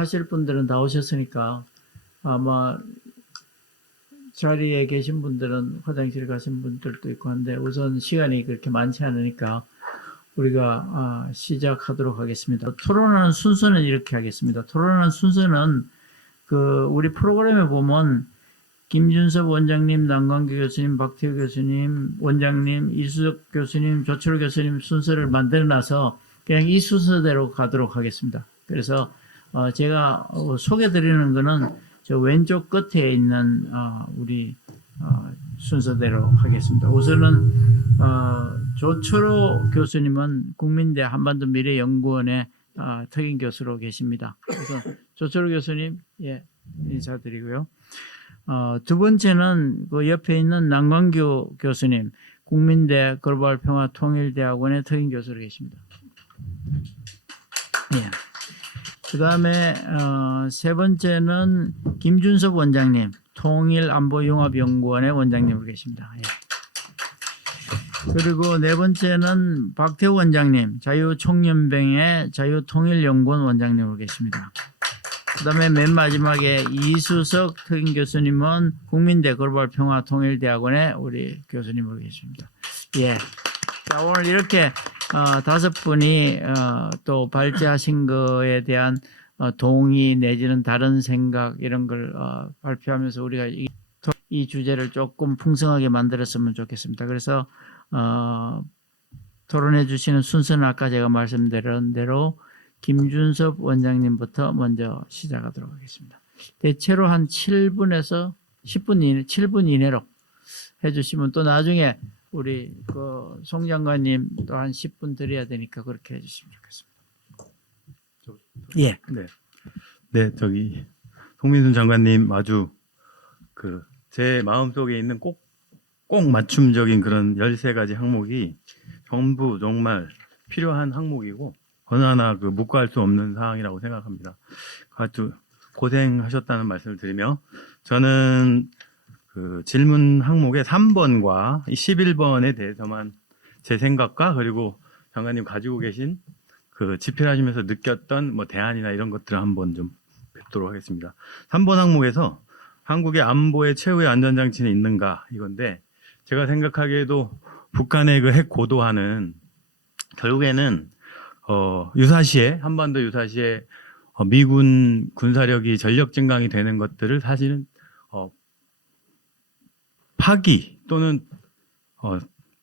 하실 분들은 다 오셨으니까 아마 자리에 계신 분들은 화장실 가신 분들도 있고 한데 우선 시간이 그렇게 많지 않으니까 우리가 시작하도록 하겠습니다. 토론하는 순서는 이렇게 하겠습니다. 토론하는 순서는 우리 프로그램에 보면 김준섭 원장님, 남광규 교수님, 박태우 교수님, 원장님, 이수석 교수님, 조철호 교수님 순서를 만들어놔서 그냥 이 순서대로 가도록 하겠습니다. 그래서 제가 소개드리는 거는 저 왼쪽 끝에 있는 우리 순서대로 하겠습니다. 우선은 조철호 교수님은 국민대 한반도 미래연구원의 특임 교수로 계십니다. 그래서 조철호 교수님 인사드리고요. 두 번째는 그 옆에 있는 남광규 교수님, 국민대 글로벌 평화 통일대학원의 특임 교수로 계십니다. 그 다음에 세 번째는 김준섭 원장님, 통일안보융합연구원의 원장님으로 계십니다. 그리고 네 번째는 박태우 원장님, 자유총연맹의 자유통일연구원 원장님으로 계십니다. 그 다음에 맨 마지막에 이수석 특임 교수님은 국민대 글로벌 평화 통일대학원의 우리 교수님으로 계십니다. 자, 오늘 이렇게 다섯 분이 또 발제하신 거에 대한 동의 내지는 다른 생각 이런 걸 발표하면서 우리가 이 주제를 조금 풍성하게 만들었으면 좋겠습니다. 그래서 토론해 주시는 순서는 아까 제가 말씀드린 대로 김준섭 원장님부터 먼저 시작하도록 하겠습니다. 대체로 한 7분에서 10분 이내, 7분 이내로 해주시면 또 나중에 우리 송 장관님 또 한 10분 드려야 되니까 그렇게 해주시면 좋겠습니다. 네, 저기 송민순 장관님 아주 제 마음속에 있는 꼭 맞춤적인 그런 13가지 항목이 전부 정말 필요한 항목이고 어느 하나 묵과할 수 없는 사항이라고 생각합니다. 아주 고생하셨다는 말씀을 드리며 저는 질문 항목의 3번과 11번에 대해서만 제 생각과 그리고 장관님 가지고 계신 집필하시면서 느꼈던 대안이나 이런 것들을 한번 좀 뵙도록 하겠습니다. 3번 항목에서 한국의 안보의 최후의 안전장치는 있는가 이건데 제가 생각하기에도 북한의 핵 고도화는 결국에는 한반도 유사시에 미군 군사력이 전력 증강이 되는 것들을 사실은 파기 또는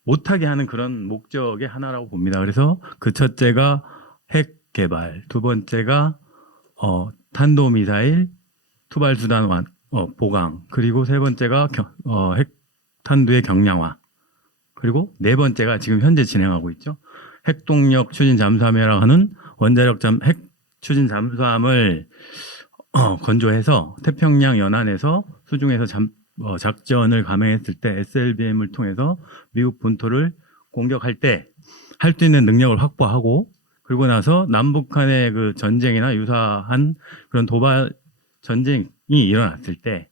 못하게 하는 그런 목적의 하나라고 봅니다. 그래서 그 첫째가 핵 개발, 두 번째가 탄도미사일 투발수단 보강, 그리고 세 번째가 핵탄두의 경량화, 그리고 네 번째가 지금 현재 진행하고 있죠. 핵동력 추진 잠수함이라고 하는 원자력 핵 추진 잠수함을 건조해서 태평양 연안에서 수중에서 작전을 감행했을 때 SLBM을 통해서 미국 본토를 공격할 때 할 수 있는 능력을 확보하고 그리고 나서 남북한의 전쟁이나 유사한 그런 도발 전쟁이 일어났을 때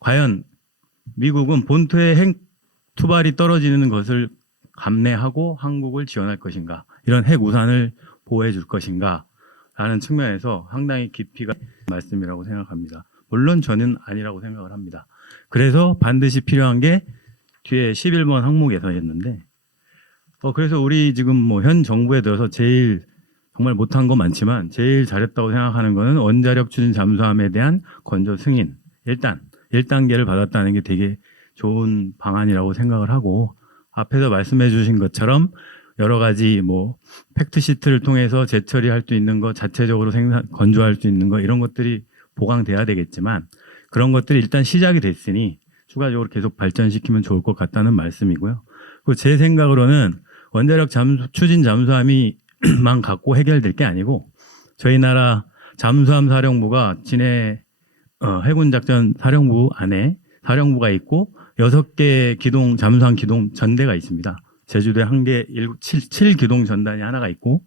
과연 미국은 본토의 핵 투발이 떨어지는 것을 감내하고 한국을 지원할 것인가, 이런 핵 우산을 보호해 줄 것인가 라는 측면에서 상당히 깊이가 있는 말씀이라고 생각합니다. 물론 저는 아니라고 생각을 합니다. 그래서 반드시 필요한 게 뒤에 11번 항목에서였는데 그래서 우리 지금 현 정부에 들어서 제일 정말 못한 거 많지만 제일 잘했다고 생각하는 거는 원자력 추진 잠수함에 대한 건조 승인 일단 1단계를 받았다는 게 되게 좋은 방안이라고 생각을 하고, 앞에서 말씀해 주신 것처럼 여러 가지 팩트 시트를 통해서 재처리할 수 있는 거, 자체적으로 건조할 수 있는 거, 이런 것들이 보강돼야 되겠지만 그런 것들이 일단 시작이 됐으니 추가적으로 계속 발전시키면 좋을 것 같다는 말씀이고요. 그리고 제 생각으로는 원자력 추진 잠수함이만 갖고 해결될 게 아니고 저희 나라 잠수함 사령부가 진해 해군 작전 사령부 안에 사령부가 있고 6개 잠수함 기동 전대가 있습니다. 제주도에 7 기동 전단이 하나가 있고,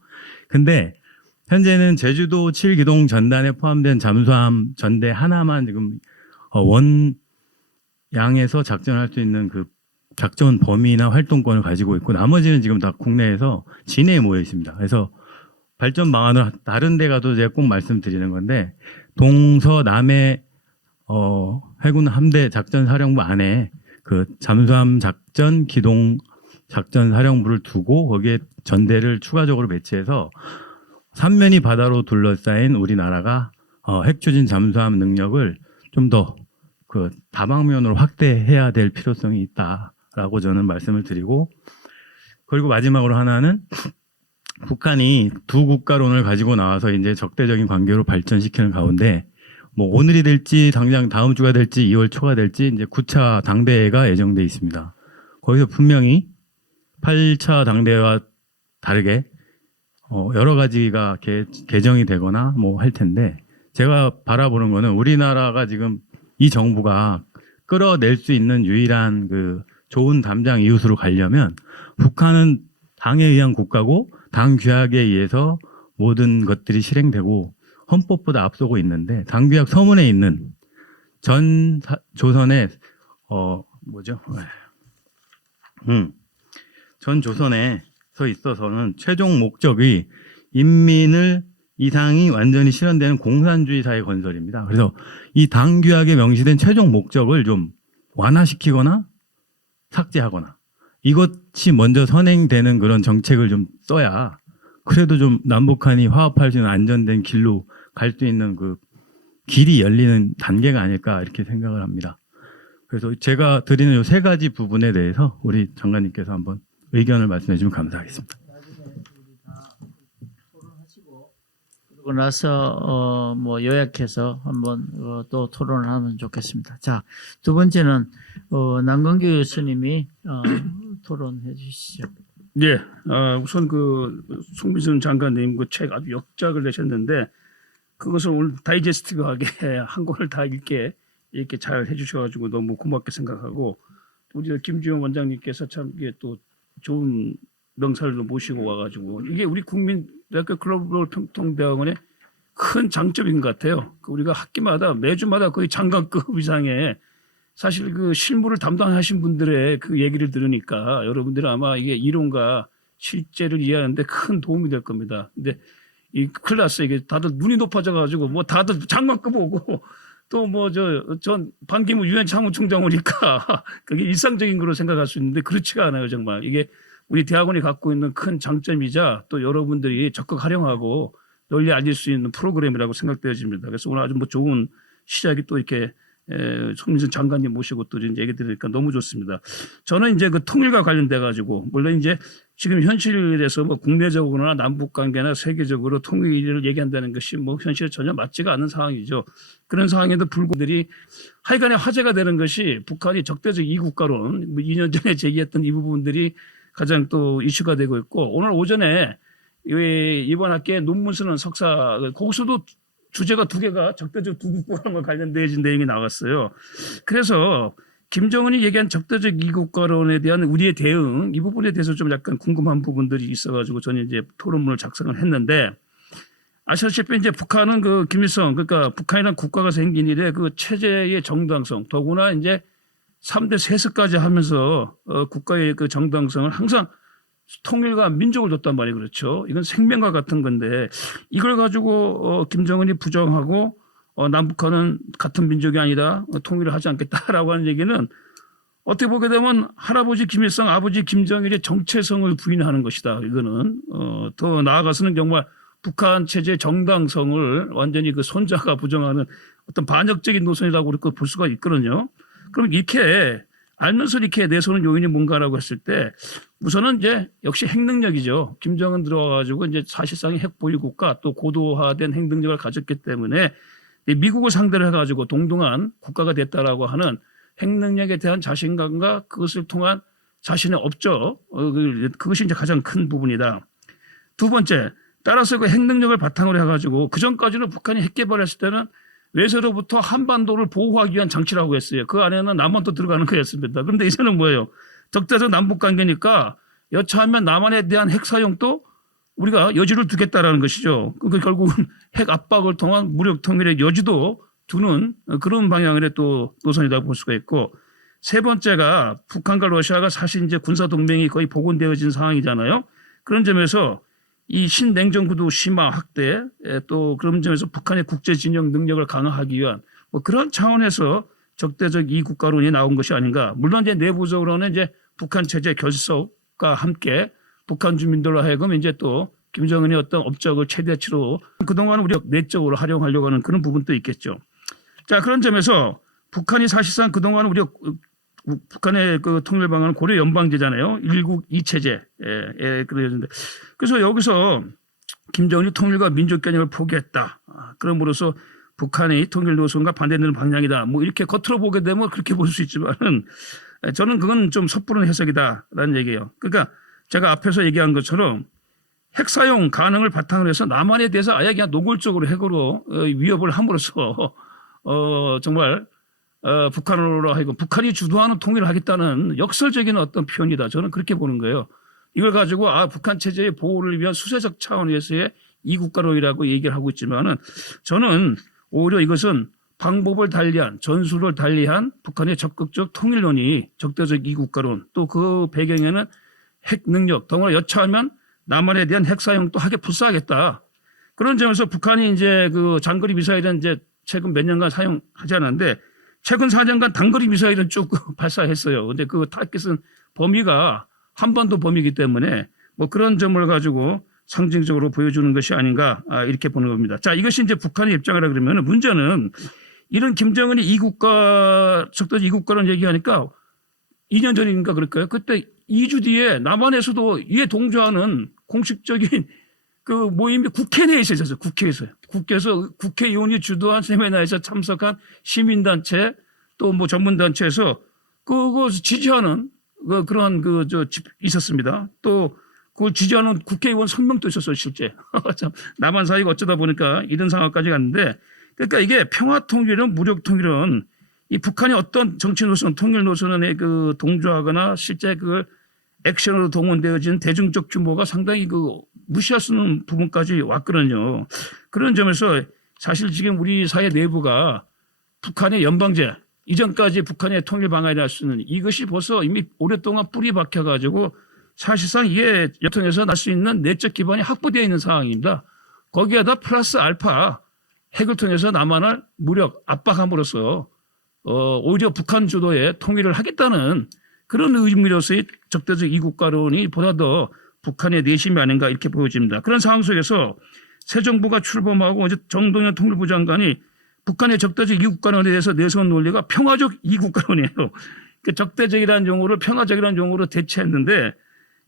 근데 현재는 제주도 7 기동 전단에 포함된 잠수함 전대 하나만 지금 원양에서 작전할 수 있는 작전 범위나 활동권을 가지고 있고 나머지는 지금 다 국내에서 진해에 모여 있습니다. 그래서 발전 방안을 다른 데 가도 제가 꼭 말씀드리는 건데 동서남해 해군 함대 작전 사령부 안에 그 잠수함 작전 기동 작전 사령부를 두고 거기에 전대를 추가적으로 배치해서 삼면이 바다로 둘러싸인 우리나라가 핵추진 잠수함 능력을 좀 더 그 다방면으로 확대해야 될 필요성이 있다라고 저는 말씀을 드리고, 그리고 마지막으로 하나는 북한이 두 국가론을 가지고 나와서 이제 적대적인 관계로 발전시키는 가운데 뭐 오늘이 될지 당장 다음 주가 될지 2월 초가 될지 이제 9차 당대회가 예정돼 있습니다. 거기서 분명히 8차 당대회와 다르게 여러 가지가 개정이 되거나 뭐 할 텐데, 제가 바라보는 거는 우리나라가 지금 이 정부가 끌어낼 수 있는 유일한 그 좋은 담장 이웃으로 가려면 북한은 당에 의한 국가고 당 규약에 의해서 모든 것들이 실행되고 헌법보다 앞서고 있는데, 당 규약 서문에 있는 전 조선의 전 조선에서 있어서는 최종 목적이 인민을 이상이 완전히 실현되는 공산주의 사회 건설입니다. 그래서 이 당 규약에 명시된 최종 목적을 좀 완화시키거나 삭제하거나 이것이 먼저 선행되는 그런 정책을 좀 써야 그래도 좀 남북한이 화합할 수 있는 안전된 길로 갈 수 있는 그 길이 열리는 단계가 아닐까 이렇게 생각을 합니다. 그래서 제가 드리는 이 세 가지 부분에 대해서 우리 장관님께서 한번 의견을 말씀해 주시면 감사하겠습니다. 나중에 우리 다 토론하시고 그러고 나서 뭐 요약해서 한번 또 토론을 하면 좋겠습니다. 자, 두 번째는 남건규 교수님이 토론해 주시죠. 네, 우선 그 송민순 장관님 그 책 아주 역작을 내셨는데 그것을 오늘 다이제스트하게 한 권을 다 읽게 이렇게 잘 해주셔가지고 너무 고맙게 생각하고, 우리 김주영 원장님께서 참 이게 또 좋은 명사를 모시고 와가지고 이게 우리 국민대학교 글로벌 평통대학원의 큰 장점인 것 같아요. 우리가 학기마다 매주마다 거의 장관급 이상의 사실 그 실무를 담당하신 분들의 그 얘기를 들으니까 여러분들은 아마 이게 이론과 실제를 이해하는데 큰 도움이 될 겁니다. 근데 이 클래스 이게 다들 눈이 높아져 가지고 뭐 다들 장관급 오고 또 뭐 전 반기문 유엔 사무총장 오니까 그게 일상적인 거로 생각할 수 있는데 그렇지가 않아요. 정말 이게 우리 대학원이 갖고 있는 큰 장점이자 또 여러분들이 적극 활용하고 널리 알릴 수 있는 프로그램이라고 생각되어집니다. 그래서 오늘 아주 뭐 좋은 시작이 또 이렇게 송민순 장관님 모시고 또 이제 얘기 들으니까 너무 좋습니다. 저는 이제 그 통일과 관련돼 가지고 물론 이제 지금 현실에서 뭐 국내적으로나 남북 관계나 세계적으로 통일을 얘기한다는 것이 뭐 현실에 전혀 맞지가 않는 상황이죠. 그런 상황에도 불구들이 하여간에 화제가 되는 것이 북한이 적대적 이국가론, 뭐 2년 전에 제기했던 이 부분들이 가장 또 이슈가 되고 있고, 오늘 오전에 이번 학기에 논문 쓰는 석사 거기서도 주제가 두 개가 적대적 두국가론과 관련된 내용이 나왔어요. 그래서 김정은이 얘기한 적대적 이국가론에 대한 우리의 대응, 이 부분에 대해서 좀 약간 궁금한 부분들이 있어가지고 저는 이제 토론문을 작성을 했는데, 아시다시피 이제 북한은 그 김일성, 그러니까 북한이라는 국가가 생긴 이래 그 체제의 정당성, 더구나 이제 3대 세습까지 하면서 국가의 그 정당성을 항상 통일과 민족을 뒀단 말이에요. 그렇죠. 이건 생명과 같은 건데 이걸 가지고 김정은이 부정하고 남북한은 같은 민족이 아니다, 통일을 하지 않겠다라고 하는 얘기는 어떻게 보게 되면 할아버지 김일성, 아버지 김정일의 정체성을 부인하는 것이다. 이거는 더 나아가서는 정말 북한 체제의 정당성을 완전히 그 손자가 부정하는 어떤 반역적인 노선이라고 우리가 볼 수가 있거든요. 그럼 이렇게 알면서 이렇게 내세우는 요인이 뭔가라고 했을 때 우선은 이제 역시 핵능력이죠. 김정은 들어와가지고 이제 사실상의 핵보유 국가 또 고도화된 핵능력을 가졌기 때문에 미국을 상대로 해가지고 동등한 국가가 됐다라고 하는 핵능력에 대한 자신감과 그것을 통한 자신의 업적, 그것이 이제 가장 큰 부분이다. 두 번째, 따라서 그 핵능력을 바탕으로 해가지고 그 전까지는 북한이 핵 개발했을 때는 외세로부터 한반도를 보호하기 위한 장치라고 했어요. 그 안에는 남한도 들어가는 거였습니다. 그런데 이제는 뭐예요? 적대적 남북 관계니까 여차하면 남한에 대한 핵 사용도 우리가 여지를 두겠다라는 것이죠. 그러니까 결국은 핵 압박을 통한 무력 통일의 여지도 두는 그런 방향의 또 노선이라고 볼 수가 있고, 세 번째가 북한과 러시아가 사실 이제 군사 동맹이 거의 복원되어진 상황이잖아요. 그런 점에서 이 신냉전 구도 심화 확대, 또 그런 점에서 북한의 국제 진영 능력을 강화하기 위한 뭐 그런 차원에서 적대적 이국가론이 나온 것이 아닌가. 물론 이제 내부적으로는 이제 북한 체제 결속과 함께 북한 주민들로 하여금 이제 또 김정은의 어떤 업적을 최대치로 그동안 우리가 내적으로 활용하려고 하는 그런 부분도 있겠죠. 자, 그런 점에서 북한이 사실상 그동안 우리가 북한의 그 통일 방안은 고려 연방제잖아요. 일국 이체제에 그러는데 그래서 여기서 김정은이 통일과 민족 개념을 포기했다. 그럼으로써 북한의 통일 노선과 반대되는 방향이다. 뭐 이렇게 겉으로 보게 되면 그렇게 볼 수 있지만은 저는 그건 좀 섣부른 해석이다라는 얘기예요. 그러니까 제가 앞에서 얘기한 것처럼 핵 사용 가능을 바탕으로 해서 남한에 대해서 아예 그냥 노골적으로 핵으로 위협을 함으로써 정말 북한으로 하여금 북한이 주도하는 통일을 하겠다는 역설적인 어떤 표현이다. 저는 그렇게 보는 거예요. 이걸 가지고 북한 체제의 보호를 위한 수세적 차원에서의 이국가론이라고 얘기를 하고 있지만은 저는 오히려 이것은 방법을 달리한 전술을 달리한 북한의 적극적 통일론이 적대적 이국가론 또 그 배경에는 핵 능력 더구나 여차하면 남한에 대한 핵 사용도 하게 불사하겠다. 그런 점에서 북한이 이제 그 장거리 미사일은 이제 최근 몇 년간 사용하지 않았는데 최근 4년간 단거리 미사일은 쭉 발사했어요. 근데 그 타깃은 범위가 한반도 범위이기 때문에 뭐 그런 점을 가지고 상징적으로 보여주는 것이 아닌가 이렇게 보는 겁니다. 자, 이것이 이제 북한의 입장이라 그러면 문제는 이런 김정은이 적대적 이국가론 얘기하니까 2년 전인가 그럴까요? 그때 2주 뒤에 남한에서도 이에 동조하는 공식적인 그 모임이 국회 내에서 있었어요. 국회에서요. 국회에서 국회의원이 주도한 세미나에서 참석한 시민단체 또 뭐 전문단체에서 그거 지지하는 그러한 있었습니다. 또 그걸 지지하는 국회의원 선명도 있었어요, 실제. 참 남한 사이가 어쩌다 보니까 이런 상황까지 갔는데 그러니까 이게 평화 통일은 무력 통일은 이 북한의 어떤 정치 노선, 통일 노선에 그 동조하거나 실제 그걸 액션으로 동원되어진 대중적 규모가 상당히 무시할 수 없는 부분까지 왔거든요. 그런 점에서 사실 지금 우리 사회 내부가 북한의 연방제 이전까지 북한의 통일 방안이라 할 수 있는 이것이 벌써 이미 오랫동안 뿌리 박혀가지고 사실상 이게 여통에서 날 수 있는 내적 기반이 확보되어 있는 상황입니다. 거기에다 플러스 알파 핵을 통해서 남한을 무력 압박함으로써 오히려 북한 주도의 통일을 하겠다는 그런 의미로서의 적대적 이국가론이 보다 더 북한의 내심이 아닌가 이렇게 보여집니다. 그런 상황 속에서 새 정부가 출범하고 이제 정동영 통일부 장관이 북한의 적대적 이국가론에 대해서 내세운 논리가 평화적 이국가론이에요. 그 적대적이라는 용어를 평화적이라는 용어로 대체했는데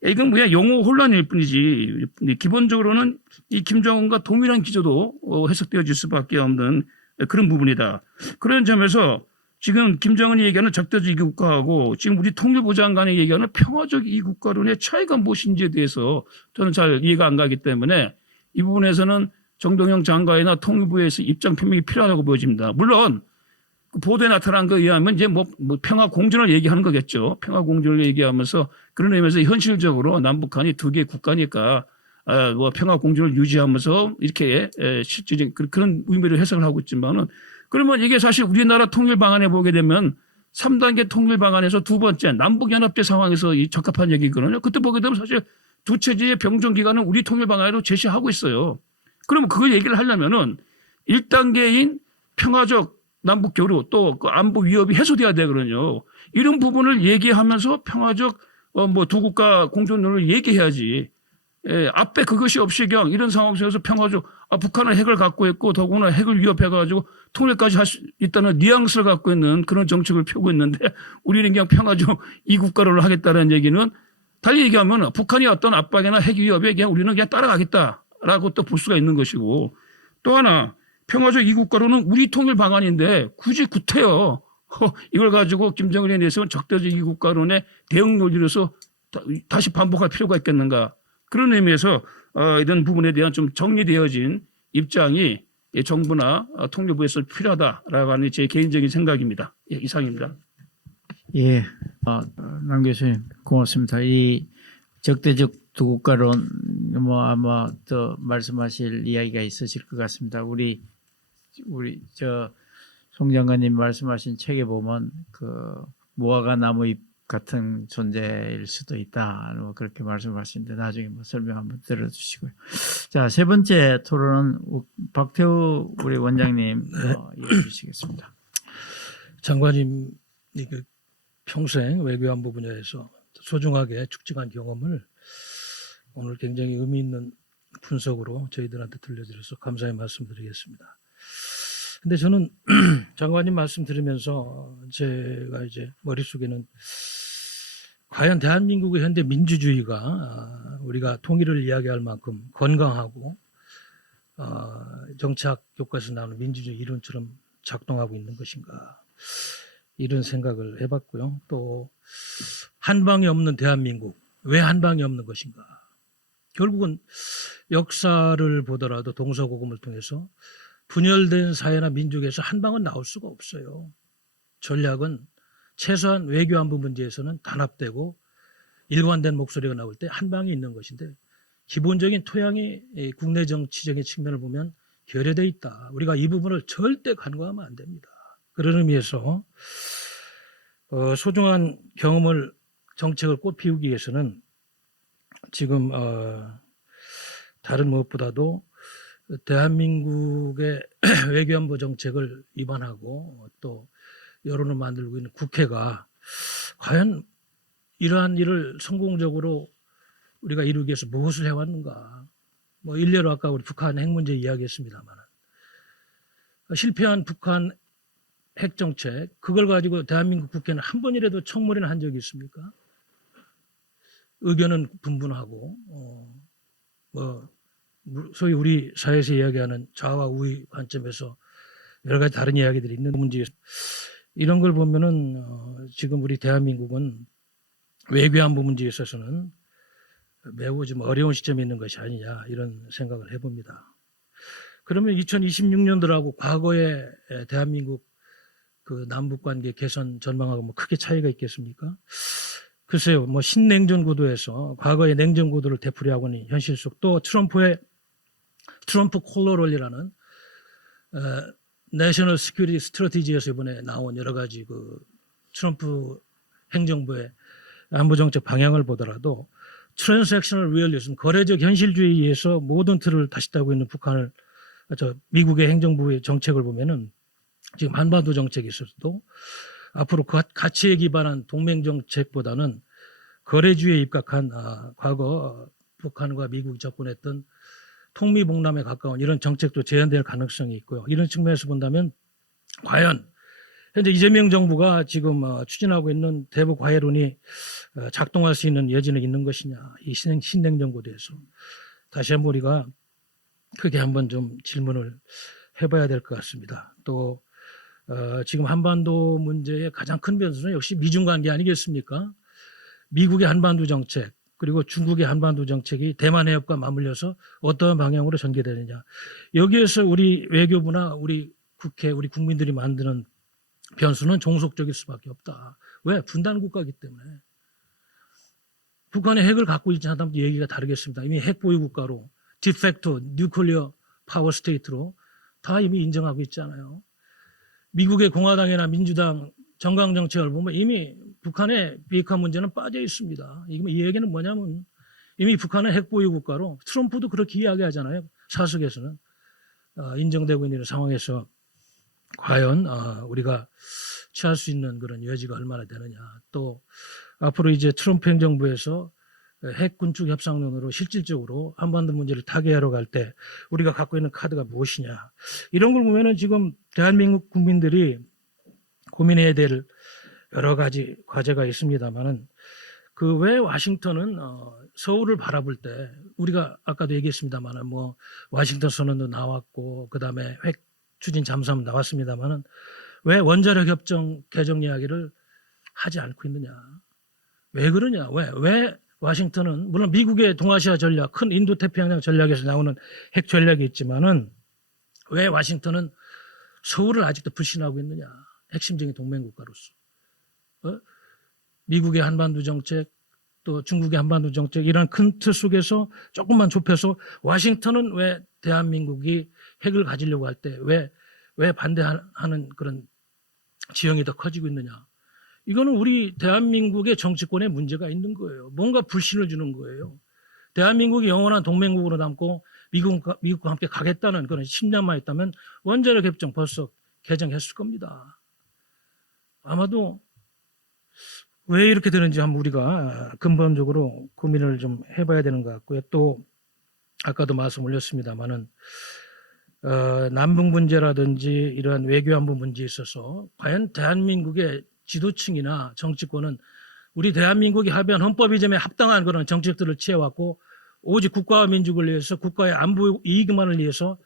이건 그냥 용어 혼란일 뿐이지 기본적으로는 이 김정은과 동일한 기조도 해석되어질 수밖에 없는 그런 부분이다. 그런 점에서 지금 김정은이 얘기하는 적대적 이국가하고 지금 우리 통일부 장관이 얘기하는 평화적 이국가론의 차이가 무엇인지에 대해서 저는 잘 이해가 안 가기 때문에 이 부분에서는 정동영 장관이나 통일부에서 입장 표명이 필요하다고 보여집니다. 물론 보도에 나타난 거에 의하면 이제 뭐 평화 공존을 얘기하는 거겠죠. 평화 공존을 얘기하면서 그런 의미에서 현실적으로 남북한이 두 개 국가니까 뭐 평화 공존을 유지하면서 이렇게 실질적인 그런 의미로 해석을 하고 있지만은 그러면 이게 사실 우리나라 통일 방안에 보게 되면 3단계 통일 방안에서 두 번째 남북연합제 상황에서 이 적합한 얘기거든요. 그때 보게 되면 사실 두 체제의 병존 기간은 우리 통일 방안으로 제시하고 있어요. 그러면 그걸 얘기를 하려면은 1단계인 평화적 남북 교류 또 그 안보 위협이 해소돼야 되거든요. 이런 부분을 얘기하면서 평화적 뭐 두 국가 공존론을 얘기해야지. 앞에 그것이 없이 그냥 이런 상황 속에서 평화적 북한은 핵을 갖고 있고 더구나 핵을 위협해가지고 통일까지 할 수 있다는 뉘앙스를 갖고 있는 그런 정책을 펴고 있는데 우리는 그냥 평화적 이국가론을 하겠다는 얘기는 달리 얘기하면 북한이 어떤 압박이나 핵 위협에 그냥 우리는 그냥 따라가겠다라고 또 볼 수가 있는 것이고 또 하나 평화적 이국가론은 우리 통일 방안인데 굳이 구태여 이걸 가지고 김정은에 대해서는 적대적 이국가론의 대응 논리로서 다시 반복할 필요가 있겠는가. 그런 의미에서 이런 부분에 대한 좀 정리되어진 입장이 정부나 통일부에서 필요하다라고 하는 제 개인적인 생각입니다. 예, 이상입니다. 예, 남 교수님 고맙습니다. 이 적대적 두 국가론 뭐 아마 더 말씀하실 이야기가 있으실 것 같습니다. 우리 송 장관님 말씀하신 책에 보면 그 무화과 나무 잎 같은 존재일 수도 있다. 뭐 그렇게 말씀하시는데 나중에 뭐 설명 한번 들어주시고요. 자, 세 번째 토론은 박태우 우리 원장님 이어해 주시겠습니다. 장관님 그 평생 외교안보 분야에서 소중하게 축적한 경험을 오늘 굉장히 의미 있는 분석으로 저희들한테 들려드려서 감사의 말씀드리겠습니다. 근데 저는 장관님 말씀 들으면서 제가 이제 머릿속에는 과연 대한민국의 현대 민주주의가 우리가 통일을 이야기할 만큼 건강하고 정착 교과에서 나오는 민주주의 이론처럼 작동하고 있는 것인가, 이런 생각을 해봤고요. 또 한방이 없는 대한민국, 왜 한방이 없는 것인가. 결국은 역사를 보더라도 동서고금을 통해서 분열된 사회나 민족에서 한방은 나올 수가 없어요. 전략은 최소한 외교안보 문제에서는 단합되고 일관된 목소리가 나올 때 한방이 있는 것인데, 기본적인 토양이 국내 정치적인 측면을 보면 결여되어 있다. 우리가 이 부분을 절대 간과하면 안 됩니다. 그런 의미에서 소중한 경험을, 정책을 꽃피우기 위해서는 지금 다른 무엇보다도 대한민국의 외교안보 정책을 위반하고 또 여론을 만들고 있는 국회가 과연 이러한 일을 성공적으로 우리가 이루기 위해서 무엇을 해왔는가. 뭐 일례로 아까 우리 북한 핵 문제 이야기했습니다만, 실패한 북한 핵 정책, 그걸 가지고 대한민국 국회는 한 번이라도 청문회를 한 적이 있습니까? 의견은 분분하고 뭐 소위 우리 사회에서 이야기하는 좌와 우의 관점에서 여러 가지 다른 이야기들이 있는 문제, 이런 걸 보면은 지금 우리 대한민국은 외교안보 문제에 있어서는 매우 좀 어려운 시점에 있는 것이 아니냐, 이런 생각을 해봅니다. 그러면 2026년도라고 과거의 대한민국 그 남북관계 개선 전망하고 뭐 크게 차이가 있겠습니까? 글쎄요, 뭐 신냉전 구도에서 과거의 냉전 구도를 되풀이하고 있는 현실 속, 또 트럼프 콜로럴이라는 내셔널 시큐리티 스트래티지에서 이번에 나온 여러 가지 그 트럼프 행정부의 안보 정책 방향을 보더라도 트랜잭셔널 리얼리즘, 거래적 현실주의에 의해서 모든 틀을 다시 따고 있는 미국의 행정부의 정책을 보면은 지금 한반도 정책에 있어서도 앞으로 가치에 기반한 동맹 정책보다는 거래주의에 입각한 과거 북한과 미국이 접근했던 통미봉남에 가까운 이런 정책도 재현될 가능성이 있고요. 이런 측면에서 본다면 과연 현재 이재명 정부가 지금 추진하고 있는 대북 과외론이 작동할 수 있는 여지는 있는 것이냐, 이 신냉전 구도에서 다시 한번 우리가 크게 한번 좀 질문을 해봐야 될 것 같습니다. 또 지금 한반도 문제의 가장 큰 변수는 역시 미중 관계 아니겠습니까? 미국의 한반도 정책, 그리고 중국의 한반도 정책이 대만 해협과 맞물려서 어떤 방향으로 전개되느냐. 여기에서 우리 외교부나 우리 국회, 우리 국민들이 만드는 변수는 종속적일 수밖에 없다. 왜? 분단 국가이기 때문에. 북한의 핵을 갖고 있지 않다면 얘기가 다르겠습니다. 이미 핵 보유 국가로, 디팩토 뉴클리어 파워 스테이트로 다 이미 인정하고 있잖아요. 미국의 공화당이나 민주당 정강 정책을 보면 이미 북한의 비핵화 문제는 빠져 있습니다. 이 얘기는 뭐냐면 이미 북한은 핵 보유 국가로, 트럼프도 그렇게 이야기하잖아요. 사석에서는 인정되고 있는 상황에서 과연 우리가 취할 수 있는 그런 여지가 얼마나 되느냐. 또 앞으로 이제 트럼프 행정부에서 핵 군축 협상론으로 실질적으로 한반도 문제를 타개하러 갈 때 우리가 갖고 있는 카드가 무엇이냐. 이런 걸 보면은 지금 대한민국 국민들이 고민해야 될 여러 가지 과제가 있습니다만은, 그 왜 와싱턴은 서울을 바라볼 때 우리가 아까도 얘기했습니다만은 뭐 와싱턴 선언도 나왔고 그다음에 핵 추진 잠수함 나왔습니다만은 왜 원자력 협정 개정 이야기를 하지 않고 있느냐? 왜 그러냐? 왜 와싱턴은 물론 미국의 동아시아 전략, 큰 인도 태평양 전략에서 나오는 핵 전략이 있지만은 왜 와싱턴은 서울을 아직도 불신하고 있느냐? 핵심적인 동맹국가로서. 미국의 한반도 정책, 또 중국의 한반도 정책, 이런 큰 틀 속에서 조금만 좁혀서 와싱턴은 왜 대한민국이 핵을 가지려고 할 때 왜 반대하는 그런 지형이 더 커지고 있느냐. 이거는 우리 대한민국의 정치권에 문제가 있는 거예요. 뭔가 불신을 주는 거예요. 대한민국이 영원한 동맹국으로 남고 미국과 함께 가겠다는 그런 신념만 있다면 원자력 협정 벌써 개정했을 겁니다. 아마도 왜 이렇게 되는지 한번 우리가 근본적으로 고민을 좀 해봐야 되는 것 같고요. 또 아까도 말씀 올렸습니다만은 남북 문제라든지 이러한 외교안보 문제에 있어서 과연 대한민국의 지도층이나 정치권은 우리 대한민국이 합의한 헌법 이전에 합당한 그런 정책들을 취해왔고 오직 국가와 민족을 위해서 국가의 안보 이익만을 위해서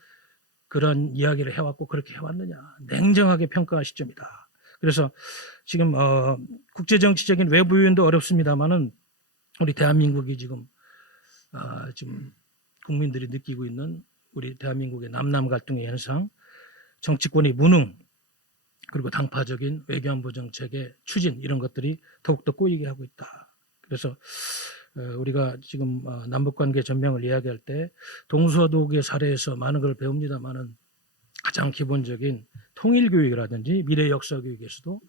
그런 이야기를 해왔고 그렇게 해왔느냐 냉정하게 평가할 시점이다. 그래서 지금 국제정치적인 외부 요인도 어렵습니다만은 우리 대한민국이 지금 국민들이 느끼고 있는 우리 대한민국의 남남 갈등의 현상, 정치권의 무능, 그리고 당파적인 외교안보 정책의 추진 이런 것들이 더욱더 꼬이게 하고 있다. 그래서 우리가 지금 남북관계 전명을 이야기할 때 동서독의 사례에서 많은 걸 배웁니다만은 가장 기본적인 통일교육이라든지 미래 역사 교육에서도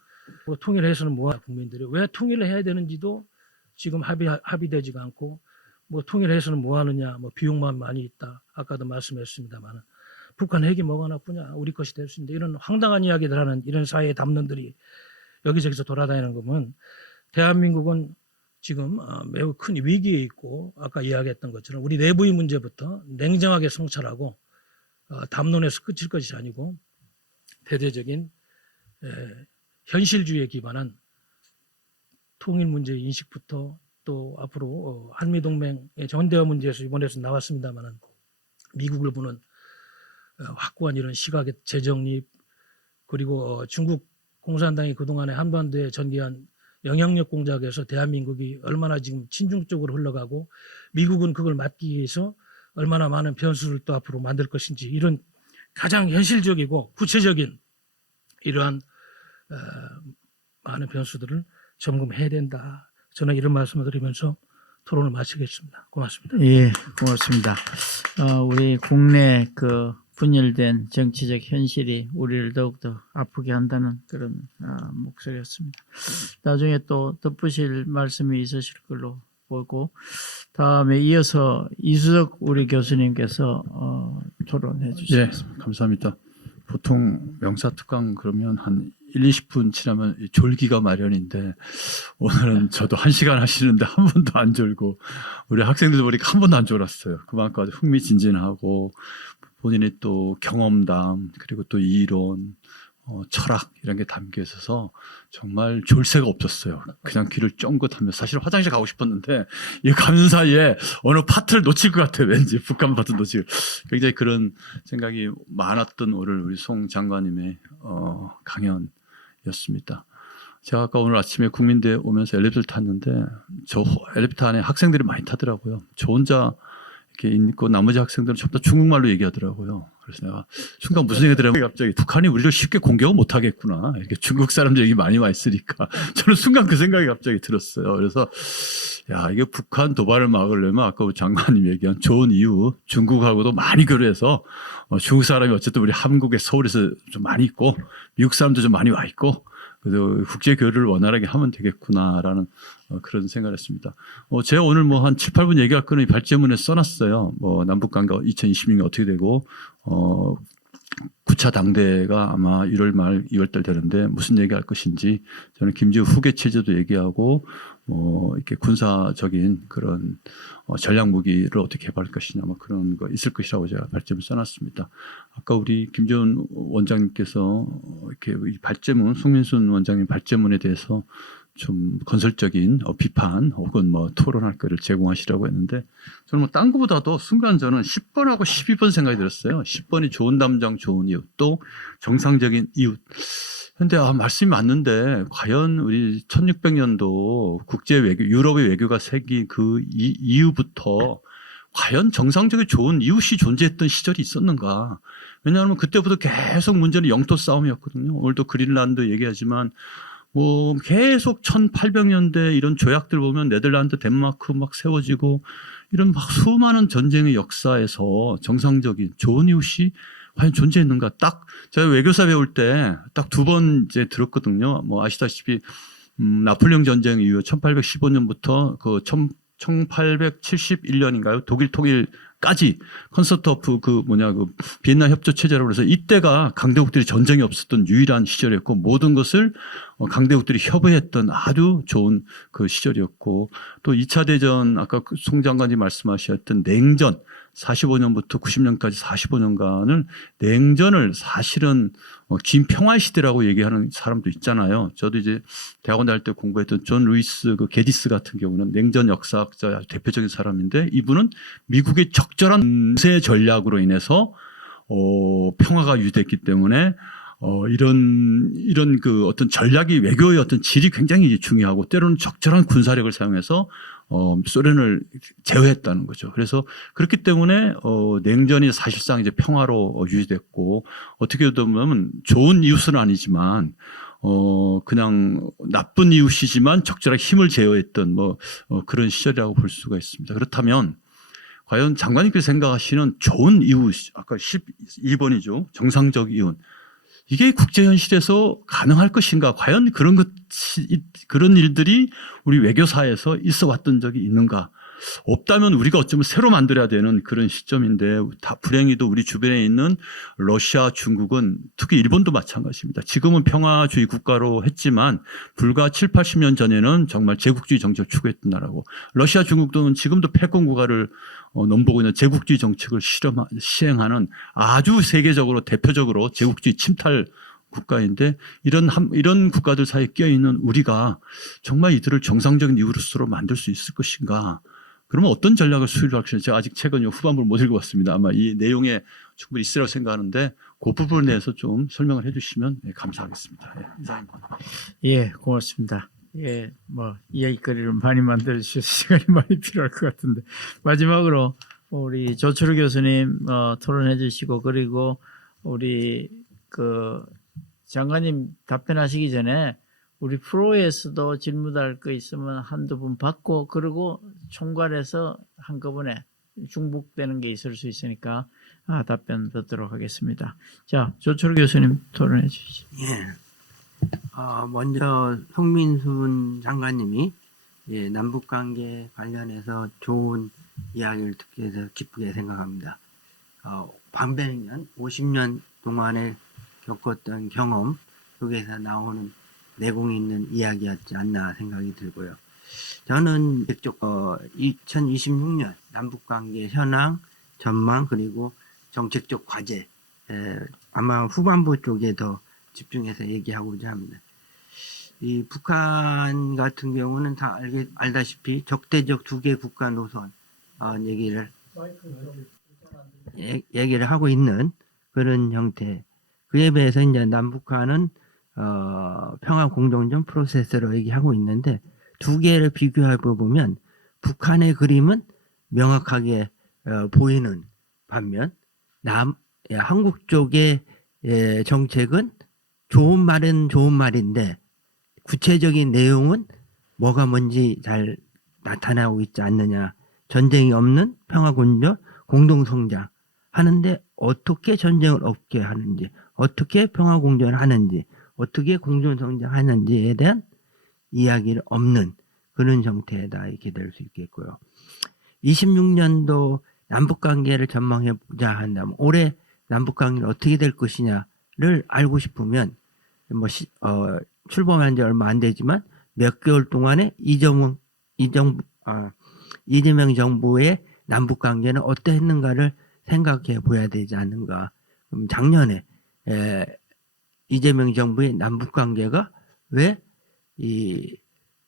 뭐 통일해서는 뭐하냐 국민들이 왜 통일을 해야 되는지도 지금 합의되지가 않고 뭐 통일해서는 뭐하느냐 뭐 비용만 많이 있다 아까도 말씀했습니다만은 북한 핵이 뭐가 나쁘냐 우리 것이 될 수 있는데 이런 황당한 이야기들 하는 이런 사회의 담론들이 여기저기서 돌아다니는 거면 대한민국은 지금 매우 큰 위기에 있고 아까 이야기했던 것처럼 우리 내부의 문제부터 냉정하게 성찰하고 담론에서 끝일 것이 아니고 대대적인 현실주의에 기반한 통일 문제의 인식부터 또 앞으로 한미동맹의 전대화 문제에서 이번에서 나왔습니다마는 미국을 보는 확고한 이런 시각의 재정립 그리고 중국 공산당이 그동안에 한반도에 전개한 영향력 공작에서 대한민국이 얼마나 지금 친중 쪽으로 흘러가고 미국은 그걸 막기 위해서 얼마나 많은 변수를 또 앞으로 만들 것인지 이런 가장 현실적이고 구체적인 이러한 많은 변수들을 점검해야 된다. 저는 이런 말씀을 드리면서 토론을 마치겠습니다. 고맙습니다. 예, 고맙습니다. 우리 국내 그 분열된 정치적 현실이 우리를 더욱더 아프게 한다는 그런 목소리였습니다. 나중에 또 덧붙일 말씀이 있으실 걸로 보고 다음에 이어서 이수석 우리 교수님께서 토론해 주시겠습니다. 예, 감사합니다. 보통 명사특강 그러면 한 1, 20분 지나면 졸기가 마련인데 오늘은 저도 1시간 하시는데 한 번도 안 졸고 우리 학생들도 보니까 한 번도 안 졸았어요. 그만큼 아주 흥미진진하고 본인의 또 경험담 그리고 또 이론 철학 이런 게 담겨 있어서 정말 졸 새가 없었어요. 그냥 귀를 쫑긋하면서 사실 화장실 가고 싶었는데 이 가는 사이에 어느 파트를 놓칠 것 같아요. 왠지 북한 파트 놓칠 굉장히 그런 생각이 많았던 오늘 우리 송 장관님의 강연이었습니다. 제가 아까 오늘 아침에 국민대 오면서 엘리베이터를 탔는데 저 엘리베이터 안에 학생들이 많이 타더라고요. 저 혼자 이렇게 있고 나머지 학생들은 전부 다 중국말로 얘기하더라고요. 그래서 내가 순간 무슨 얘기 들으면 갑자기 북한이 우리를 쉽게 공격을 못 하겠구나. 이렇게 중국 사람들 얘기 많이 와 있으니까 저는 순간 그 생각이 갑자기 들었어요. 그래서 야 이게 북한 도발을 막으려면 아까 우리 장관님 얘기한 좋은 이유 중국하고도 많이 교류해서 중국 사람이 어쨌든 우리 한국의 서울에서 좀 많이 있고 미국 사람도 좀 많이 와 있고 그래서 국제 교류를 원활하게 하면 되겠구나라는 그런 생각을 했습니다. 제가 오늘 뭐 한 7, 8분 얘기할 거는 이 발제문에 써놨어요. 뭐 남북관계 2026년 어떻게 되고 9차 당대가 아마 1월 말 2월 달 되는데 무슨 얘기할 것인지 저는 김지우 후계 체제도 얘기하고 이렇게 군사적인 그런 전략 무기를 어떻게 개발할 것이냐 뭐 그런 거 있을 것이라고 제가 발제문 써놨습니다. 아까 우리 김재원 원장님께서 이렇게 이 발제문 송민순 원장님 발제문에 대해서 좀 건설적인 비판 혹은 뭐 토론할 거를 제공하시라고 했는데 저는 뭐 딴 거보다도 순간 저는 10번하고 12번 생각이 들었어요. 10번이 좋은 담장 좋은 이웃 또 정상적인 이웃. 근데 말씀이 맞는데 과연 우리 1600년도 국제 외교 유럽의 외교가 생긴 그 이후부터 과연 정상적인 좋은 이웃이 존재했던 시절이 있었는가? 왜냐하면 그때부터 계속 문제는 영토 싸움이었거든요. 오늘도 그린란드 얘기하지만 뭐 계속 1800년대 이런 조약들 보면 네덜란드, 덴마크 막 세워지고 이런 막 수많은 전쟁의 역사에서 정상적인 좋은 이웃이 과연 존재했는가? 딱 제가 외교사 배울 때 딱 2번 이제 들었거든요. 뭐 아시다시피 나폴레옹 전쟁 이후 1815년부터 그 1871년인가요? 독일 통일까지 컨서트 오프 그 비엔나 협조 체제라고 해서 이때가 강대국들이 전쟁이 없었던 유일한 시절이었고 모든 것을 강대국들이 협의했던 아주 좋은 그 시절이었고 또 2차 대전 아까 송 장관님 말씀하셨던 냉전 45년부터 90년까지 45년간을 냉전을 사실은 긴 평화의 시대라고 얘기하는 사람도 있잖아요. 저도 이제 대학원 다닐 때 공부했던 존 루이스 그 게디스 같은 경우는 냉전 역사학자 아주 대표적인 사람인데 이분은 미국의 적절한 세 전략으로 인해서 평화가 유지됐기 때문에 이런 그 어떤 전략이 외교의 어떤 질이 굉장히 중요하고 때로는 적절한 군사력을 사용해서 소련을 제어했다는 거죠. 그래서 그렇기 때문에 냉전이 사실상 이제 평화로 유지됐고 어떻게 보면 좋은 이웃은 아니지만 그냥 나쁜 이웃이지만 적절하게 힘을 제어했던 그런 시절이라고 볼 수가 있습니다. 그렇다면 과연 장관님께서 생각하시는 좋은 이웃 아까 12번이죠. 정상적 이웃. 이게 국제 현실에서 가능할 것인가? 과연 그런 일들이 우리 외교사에서 있어 왔던 적이 있는가? 없다면 우리가 어쩌면 새로 만들어야 되는 그런 시점인데 불행히도 우리 주변에 있는 러시아, 중국은 특히 일본도 마찬가지입니다. 지금은 평화주의 국가로 했지만 불과 7, 80년 전에는 정말 제국주의 정책을 추구했던 나라고 러시아, 중국도 지금도 패권 국가를 넘보고 있는 제국주의 정책을 시행하는 아주 세계적으로 대표적으로 제국주의 침탈 국가인데 이런 국가들 사이에 끼어있는 우리가 정말 이들을 정상적인 이웃으로 만들 수 있을 것인가? 그러면 어떤 전략을 수립할 것인지 제가 아직 책은 후반부를 못 읽어봤습니다. 아마 이 내용에 충분히 있으라고 생각하는데 그 부분에 대해서 좀 설명을 해주시면 감사하겠습니다. 이상입니다. 예, 고맙습니다. 예, 이야기거리를 많이 만들 시간이 많이 필요할 것 같은데 마지막으로 우리 조철우 교수님 토론해 주시고 그리고 우리 그 장관님 답변하시기 전에 우리 프로에서도 질문할 거 있으면 한두 분 받고 그리고 총괄해서 한꺼번에 중복되는 게 있을 수 있으니까 답변 듣도록 하겠습니다. 자, 조철우 교수님 토론해 주시죠. 예. 먼저 송민순 장관님이 남북관계 관련해서 좋은 이야기를 듣게 돼서 기쁘게 생각합니다. 반백년, 50년 동안에 겪었던 경험 속에서 나오는 내공이 있는 이야기였지 않나 생각이 들고요. 저는 2026년 남북관계 현황, 전망 그리고 정책적 과제 아마 후반부 쪽에 더 집중해서 얘기하고자 합니다. 이 북한 같은 경우는 다 알다시피 적대적 두 개 국가 노선 얘기를 하고 있는 그런 형태. 그에 비해서 이제 남북한은 평화 공동전 프로세스로 얘기하고 있는데 두 개를 비교해 보면 북한의 그림은 명확하게 보이는 반면 한국 쪽의 정책은 좋은 말은 좋은 말인데 구체적인 내용은 뭐가 뭔지 잘 나타나고 있지 않느냐. 전쟁이 없는 평화 공동성장 하는데 어떻게 전쟁을 없게 하는지 어떻게 평화 공존을 하는지 어떻게 공존성장 하는지에 대한 이야기를 없는 그런 형태다 이렇게 될 수 있겠고요. 26년도 남북관계를 전망해 보자 한다면 올해 남북관계는 어떻게 될 것이냐를 알고 싶으면 출범한 지 얼마 안 되지만 몇 개월 동안에 이재명 정부의 남북관계는 어떠했는가를 생각해 보아야 되지 않는가. 작년에 이재명 정부의 남북관계가 왜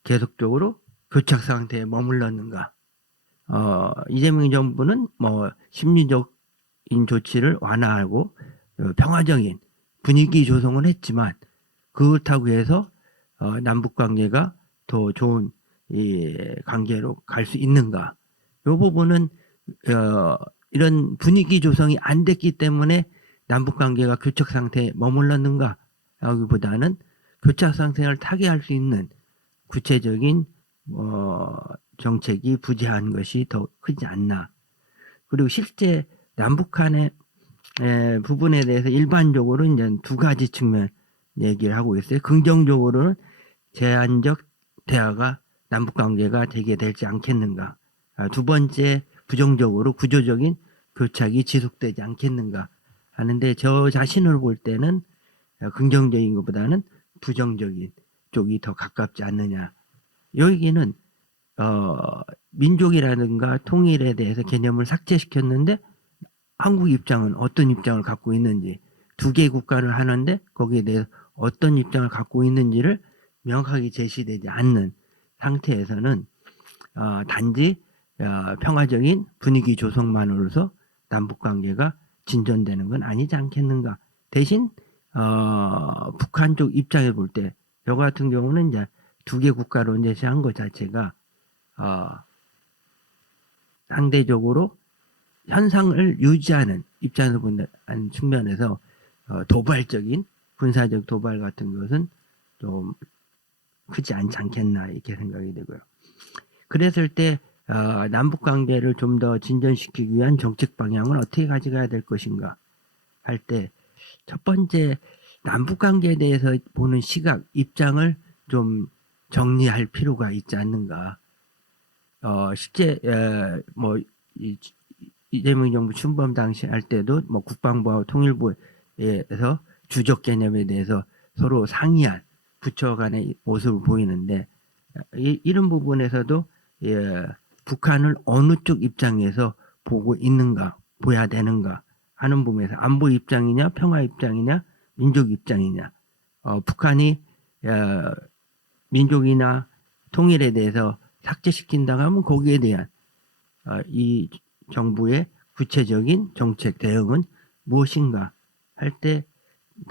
계속적으로 교착 상태에 머물렀는가. 이재명 정부는 심리적인 조치를 완화하고 평화적인 분위기 조성을 했지만 그렇다고 해서 남북관계가 더 좋은 관계로 갈 수 있는가. 이 부분은 이런 분위기 조성이 안 됐기 때문에 남북관계가 교착 상태에 머물렀는가 여기보다는 교착 상태를 타개할 수 있는 구체적인 정책이 부재한 것이 더 크지 않나. 그리고 실제 남북한의 부분에 대해서 일반적으로 이제 두 가지 측면 얘기를 하고 있어요. 긍정적으로는 제한적 대화가 남북 관계가 되게 될지 않겠는가. 두 번째, 부정적으로 구조적인 교착이 지속되지 않겠는가 하는데, 저 자신을 볼 때는 긍정적인 것보다는 부정적인 쪽이 더 가깝지 않느냐. 여기는 민족이라든가 통일에 대해서 개념을 삭제시켰는데 한국 입장은 어떤 입장을 갖고 있는지, 두 개 국가를 하는데 거기에 대해서 어떤 입장을 갖고 있는지를 명확하게 제시되지 않는 상태에서는 단지 평화적인 분위기 조성만으로서 남북관계가 진전되는 건 아니지 않겠는가. 대신 북한 쪽 입장에 볼 때 저 같은 경우는 이제 두 개 국가로 제시한 것 자체가 상대적으로 현상을 유지하는 입장에서 본다는 측면에서 도발적인 군사적 도발 같은 것은 좀 크지 않지 않겠나 이렇게 생각이 되고요. 그랬을 때 남북 관계를 좀 더 진전시키기 위한 정책 방향을 어떻게 가져가야 될 것인가 할 때, 첫 번째 남북 관계에 대해서 보는 시각, 입장을 좀 정리할 필요가 있지 않는가. 실제 뭐 이재명 정부 출범 당시 할 때도 뭐 국방부와 통일부에서 주적 개념에 대해서 서로 상의한 부처 간의 모습을 보이는데, 이런 부분에서도 북한을 어느 쪽 입장에서 보고 있는가, 보야 되는가 하는 부분에서 안보 입장이냐, 평화 입장이냐, 민족 입장이냐, 북한이 민족이나 통일에 대해서 삭제시킨다고 하면 거기에 대한 이 정부의 구체적인 정책 대응은 무엇인가 할 때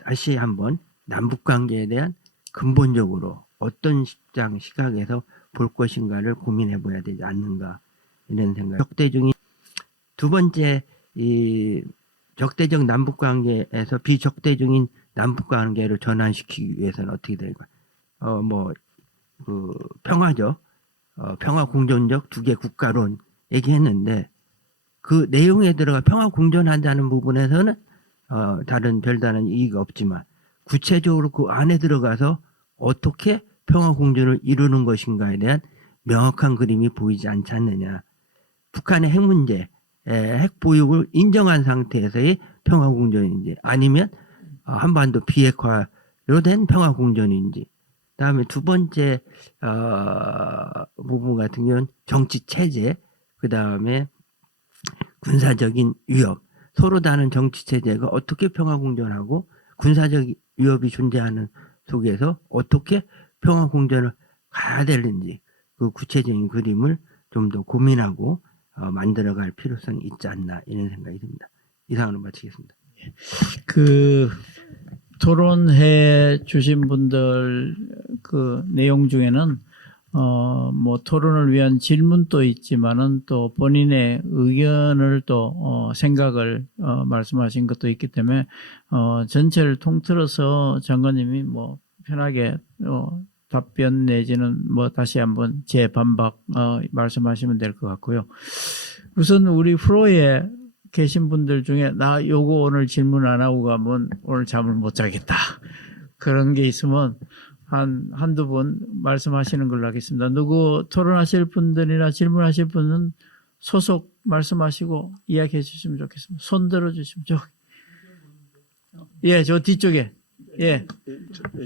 다시 한번 남북관계에 대한 근본적으로 어떤 시각에서 볼 것인가를 고민해 봐야 되지 않는가 이런 생각. 적대적인 두 번째, 이 적대적 남북관계에서 비적대적인 남북관계로 전환시키기 위해서는 어떻게 될까? 평화적, 평화 공존적 두 개 국가론 얘기했는데, 그 내용에 들어가 평화 공존한다는 부분에서는 다른 별다른 이의가 없지만, 구체적으로 그 안에 들어가서 어떻게 평화 공존을 이루는 것인가에 대한 명확한 그림이 보이지 않지 않느냐. 북한의 핵 문제, 핵 보유를 인정한 상태에서의 평화 공존인지, 아니면 한반도 비핵화로 된 평화 공존인지. 다음에 두 번째 부분 같은 경우는 정치 체제, 그 다음에 군사적인 위협, 서로 다른 정치 체제가 어떻게 평화 공존하고 군사적 위협이 존재하는 속에서 어떻게 평화 공존을 가야 되는지, 그 구체적인 그림을 좀 더 고민하고 만들어갈 필요성이 있지 않나 이런 생각이 듭니다. 이상으로 마치겠습니다. 그 토론해 주신 분들 그 내용 중에는 뭐 토론을 위한 질문도 있지만은 또 본인의 의견을 또 생각을 말씀하신 것도 있기 때문에 전체를 통틀어서 장관님이 뭐 편하게 답변 내지는 뭐 다시 한번 재반박 말씀하시면 될 것 같고요. 우선 우리 프로에 계신 분들 중에 나 요거 오늘 질문 안 하고 가면 오늘 잠을 못 자겠다, 그런 게 있으면 한두 분 말씀하시는 걸로 하겠습니다. 누구 토론하실 분들이나 질문하실 분은 소속 말씀하시고 이야기해 주시면 좋겠습니다. 손 들어주시면 예, 저 뒤쪽에. 예.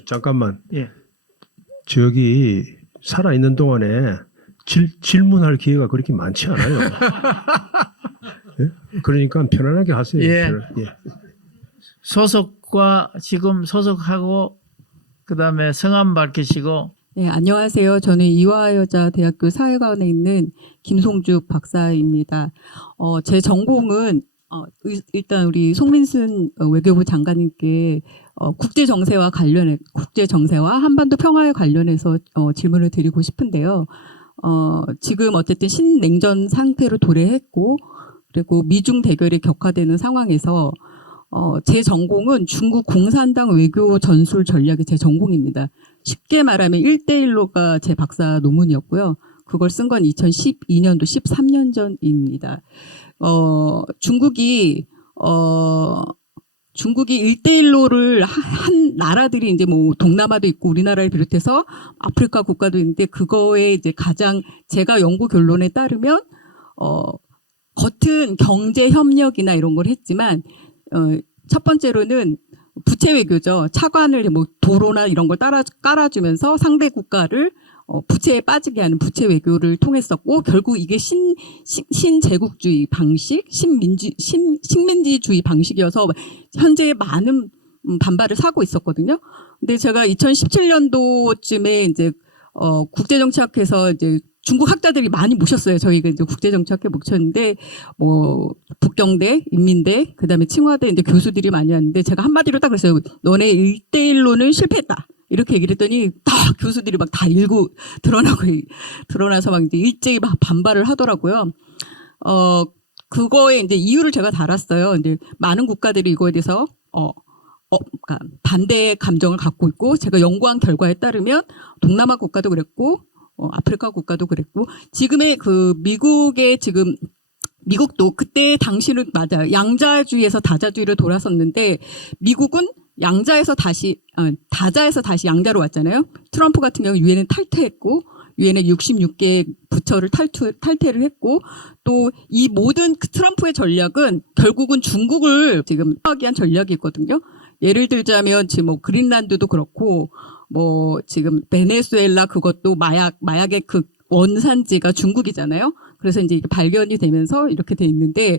잠깐만. 예. 저기 살아있는 동안에 질문할 기회가 그렇게 많지 않아요. 예? 그러니까 편안하게 하세요. 예. 예. 소속과 지금 소속하고 그다음에 성함 밝히시고. 네, 안녕하세요. 저는 이화여자대학교 사회과원에 있는 김송죽 박사입니다. 제 전공은 일단 우리 송민순 외교부 장관님께 국제 정세와 한반도 평화에 관련해서 질문을 드리고 싶은데요. 지금 어쨌든 신냉전 상태로 도래했고, 그리고 미중 대결이 격화되는 상황에서 제 전공은 중국 공산당 외교 전술 전략이 제 전공입니다. 쉽게 말하면 1대1로가 제 박사 논문이었고요. 그걸 쓴 건 2012년도 13년 전입니다. 중국이 중국이 1대1로를 한 나라들이 이제 뭐 동남아도 있고 우리나라를 비롯해서 아프리카 국가도 있는데 그거에 이제 가장 제가 연구 결론에 따르면 겉은 경제 협력이나 이런 걸 했지만 첫 번째로는 부채 외교죠. 차관을 뭐 도로나 이런 걸 깔아주면서 상대 국가를 부채에 빠지게 하는 부채 외교를 통했었고 결국 이게 신제국주의 방식, 식민지주의 방식이어서 현재 많은 반발을 사고 있었거든요. 근데 제가 2017년도쯤에 이제 국제정치학회에서 이제 중국 학자들이 많이 모셨어요. 저희가 이제 국제정치학회 모셨는데 뭐 북경대, 인민대, 그다음에 칭화대 이제 교수들이 많이 왔는데 제가 한마디로 딱 그랬어요. 너네 1대1로는 실패했다. 이렇게 얘기를 했더니 다 교수들이 막 다 일고 드러나서 막 이제 일제히 막 반발을 하더라고요. 그거에 이제 이유를 제가 달았어요. 이제 많은 국가들이 이거에 대해서 그러니까 반대의 감정을 갖고 있고 제가 연구한 결과에 따르면 동남아 국가도 그랬고 아프리카 국가도 그랬고 지금의 그 미국의 지금 미국도 그때 당시는 맞아요. 양자주의에서 다자주의로 돌아섰는데 미국은 양자에서 다시 다자에서 다시 양자로 왔잖아요. 트럼프 같은 경우 유엔은 탈퇴했고 유엔의 66개 부처를 탈퇴를 했고 또 이 모든 트럼프의 전략은 결국은 중국을 지금 하기 위한 전략이 있거든요. 예를 들자면 지금 뭐 그린란드도 그렇고 뭐 지금 베네수엘라 그것도 마약의 그 원산지가 중국이잖아요. 그래서 이제 이게 발견이 되면서 이렇게 돼 있는데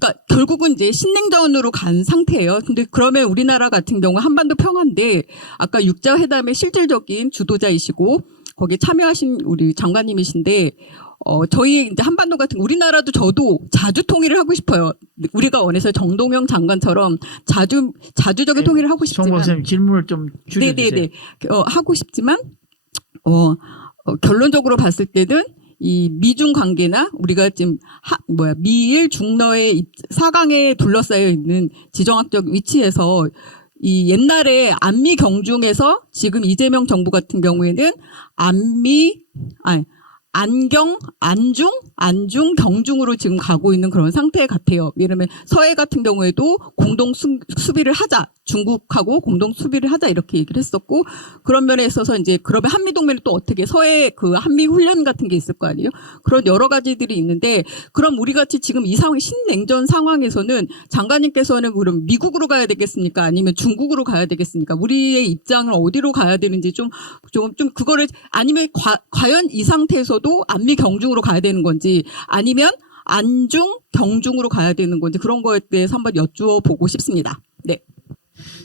그러니까 결국은 이제 신냉전으로 간 상태예요. 근데 그러면 우리나라 같은 경우 한반도 평화인데 아까 육자회담의 실질적인 주도자이시고 거기에 참여하신 우리 장관님이신데 저희 이제 한반도 같은 우리나라도 저도 자주 통일을 하고 싶어요. 우리가 원해서 정동영 장관처럼 자주적인 통일을 하고 싶지만 송 박사님 질문을 좀 줄여주세요. 네네네 하고 싶지만 결론적으로 봤을 때는 이 미중 관계나 우리가 지금 미일 중러의 4강에 둘러싸여 있는 지정학적 위치에서 이 옛날에 안미 경중에서 지금 이재명 정부 같은 경우에는 안중, 경중으로 지금 가고 있는 그런 상태 같아요. 예를 들면 서해 같은 경우에도 공동 수비를 하자. 중국하고 공동 수비를 하자 이렇게 얘기를 했었고 그런 면에 있어서 이제 그러면 한미동맹을 또 어떻게 서해 그 한미 훈련 같은 게 있을 거 아니에요? 그런 여러 가지들이 있는데 그럼 우리 같이 지금 이 상황 신냉전 상황에서는 장관님께서는 그럼 미국으로 가야 되겠습니까? 아니면 중국으로 가야 되겠습니까? 우리의 입장을 어디로 가야 되는지 좀 그거를 아니면 과연 이 상태에서도 안미 경중으로 가야 되는 건지 아니면 안중 경중으로 가야 되는 건지 그런 거에 대해서 한번 여쭈어 보고 싶습니다. 네.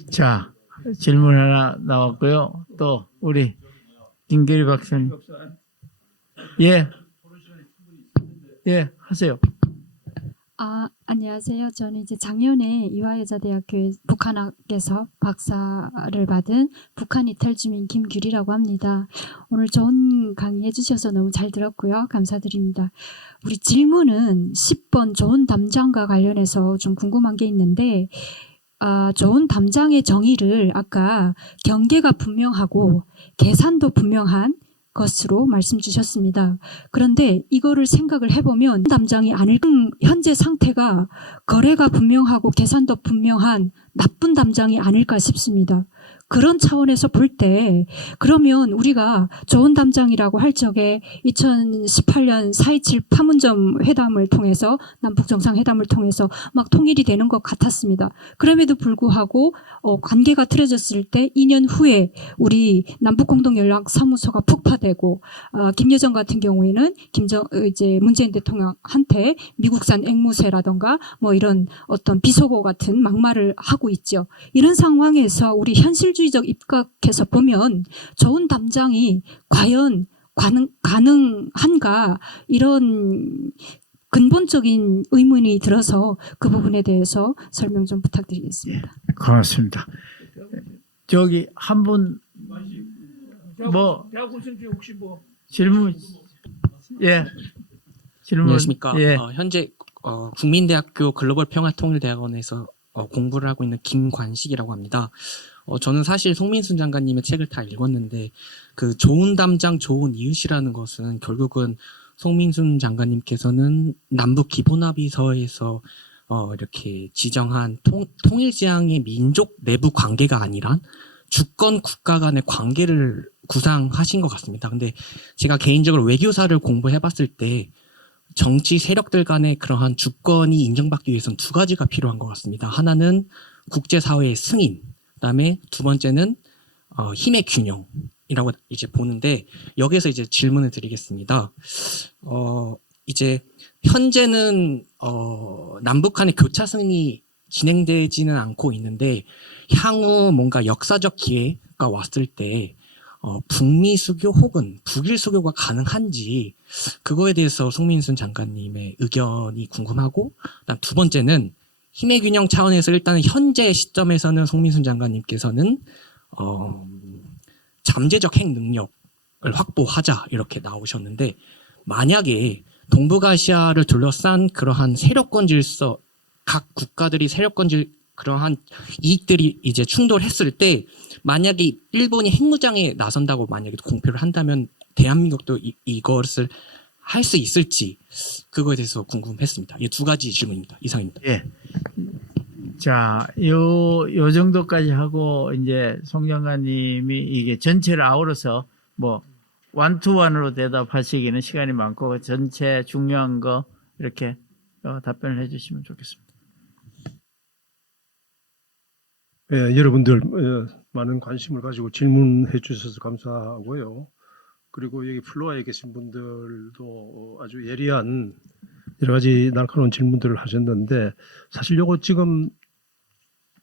자, 질문 하나 나왔고요. 또 우리 김계리 박사님. 예. 예, 하세요. 안녕하세요. 저는 이제 작년에 이화여자대학교에 북한학에서 박사를 받은 북한 이탈 주민 김규리라고 합니다. 오늘 좋은 강의 해주셔서 너무 잘 들었고요. 감사드립니다. 우리 질문은 10번 좋은 담장과 관련해서 좀 궁금한 게 있는데 좋은 담장의 정의를 아까 경계가 분명하고 계산도 분명한 것으로 말씀 주셨습니다. 그런데 이거를 생각을 해보면 담장이 아닐 현재 상태가 거래가 분명하고 계산도 분명한 나쁜 담장이 아닐까 싶습니다. 그런 차원에서 볼 때 그러면 우리가 좋은 담장이라고 할 적에 2018년 4.27 파문점 회담을 통해서 남북 정상회담을 통해서 막 통일이 되는 것 같았습니다. 그럼에도 불구하고 관계가 틀어졌을 때 2년 후에 우리 남북공동연락사무소가 폭파되고 김여정 같은 경우에는 이제 문재인 대통령한테 미국산 앵무새라던가 뭐 이런 어떤 비속어 같은 막말을 하고 있죠. 이런 상황에서 우리 현실주의적 입각해서 보면 좋은 담장이 과연 가능한가 이런 근본적인 의문이 들어서 그 부분에 대해서 설명 좀 부탁드리겠습니다. 고맙습니다. 저기 한 분 뭐 대학원생 중에 혹시 뭐 질문 예 질문 안녕하십니까. 예. 현재 국민대학교 글로벌 평화통일대학원에서 공부를 하고 있는 김관식이라고 합니다. 저는 사실 송민순 장관님의 책을 다 읽었는데 그 좋은 담장 좋은 이웃이라는 것은 결국은 송민순 장관님께서는 남북 기본합의서에서 이렇게 지정한 통일지향의 민족 내부 관계가 아니라 주권 국가 간의 관계를 구상하신 것 같습니다. 근데 제가 개인적으로 외교사를 공부해봤을 때 정치 세력들 간의 그러한 주권이 인정받기 위해서는 두 가지가 필요한 것 같습니다. 하나는 국제사회의 승인, 그다음에 두 번째는 힘의 균형이라고 이제 보는데 여기에서 이제 질문을 드리겠습니다. 이제 현재는 남북한의 교차 승인이 진행되지는 않고 있는데 향후 뭔가 역사적 기회가 왔을 때 북미 수교 혹은 북일 수교가 가능한지 그거에 대해서 송민순 장관님의 의견이 궁금하고, 그다음 두 번째는 힘의 균형 차원에서 일단은 현재 시점에서는 송민순 장관님께서는 잠재적 핵 능력을 확보하자 이렇게 나오셨는데, 만약에 동북아시아를 둘러싼 그러한 세력권 질서, 각 국가들이 세력권 그러한 이익들이 이제 충돌했을 때 만약에 일본이 핵무장에 나선다고 만약에 공표를 한다면 대한민국도 이것을 할 수 있을지 그거에 대해서 궁금했습니다. 이 두 가지 질문입니다. 이상입니다. 예. 자, 요 정도까지 하고 이제 송 장관님이 이게 전체를 아우러서 뭐 원투원으로 대답하시기는 시간이 많고 전체 중요한 거 이렇게 답변을 해주시면 좋겠습니다. 예, 여러분들 많은 관심을 가지고 질문해 주셔서 감사하고요. 그리고 여기 플로어에 계신 분들도 아주 예리한 여러 가지 날카로운 질문들을 하셨는데, 사실 요거 지금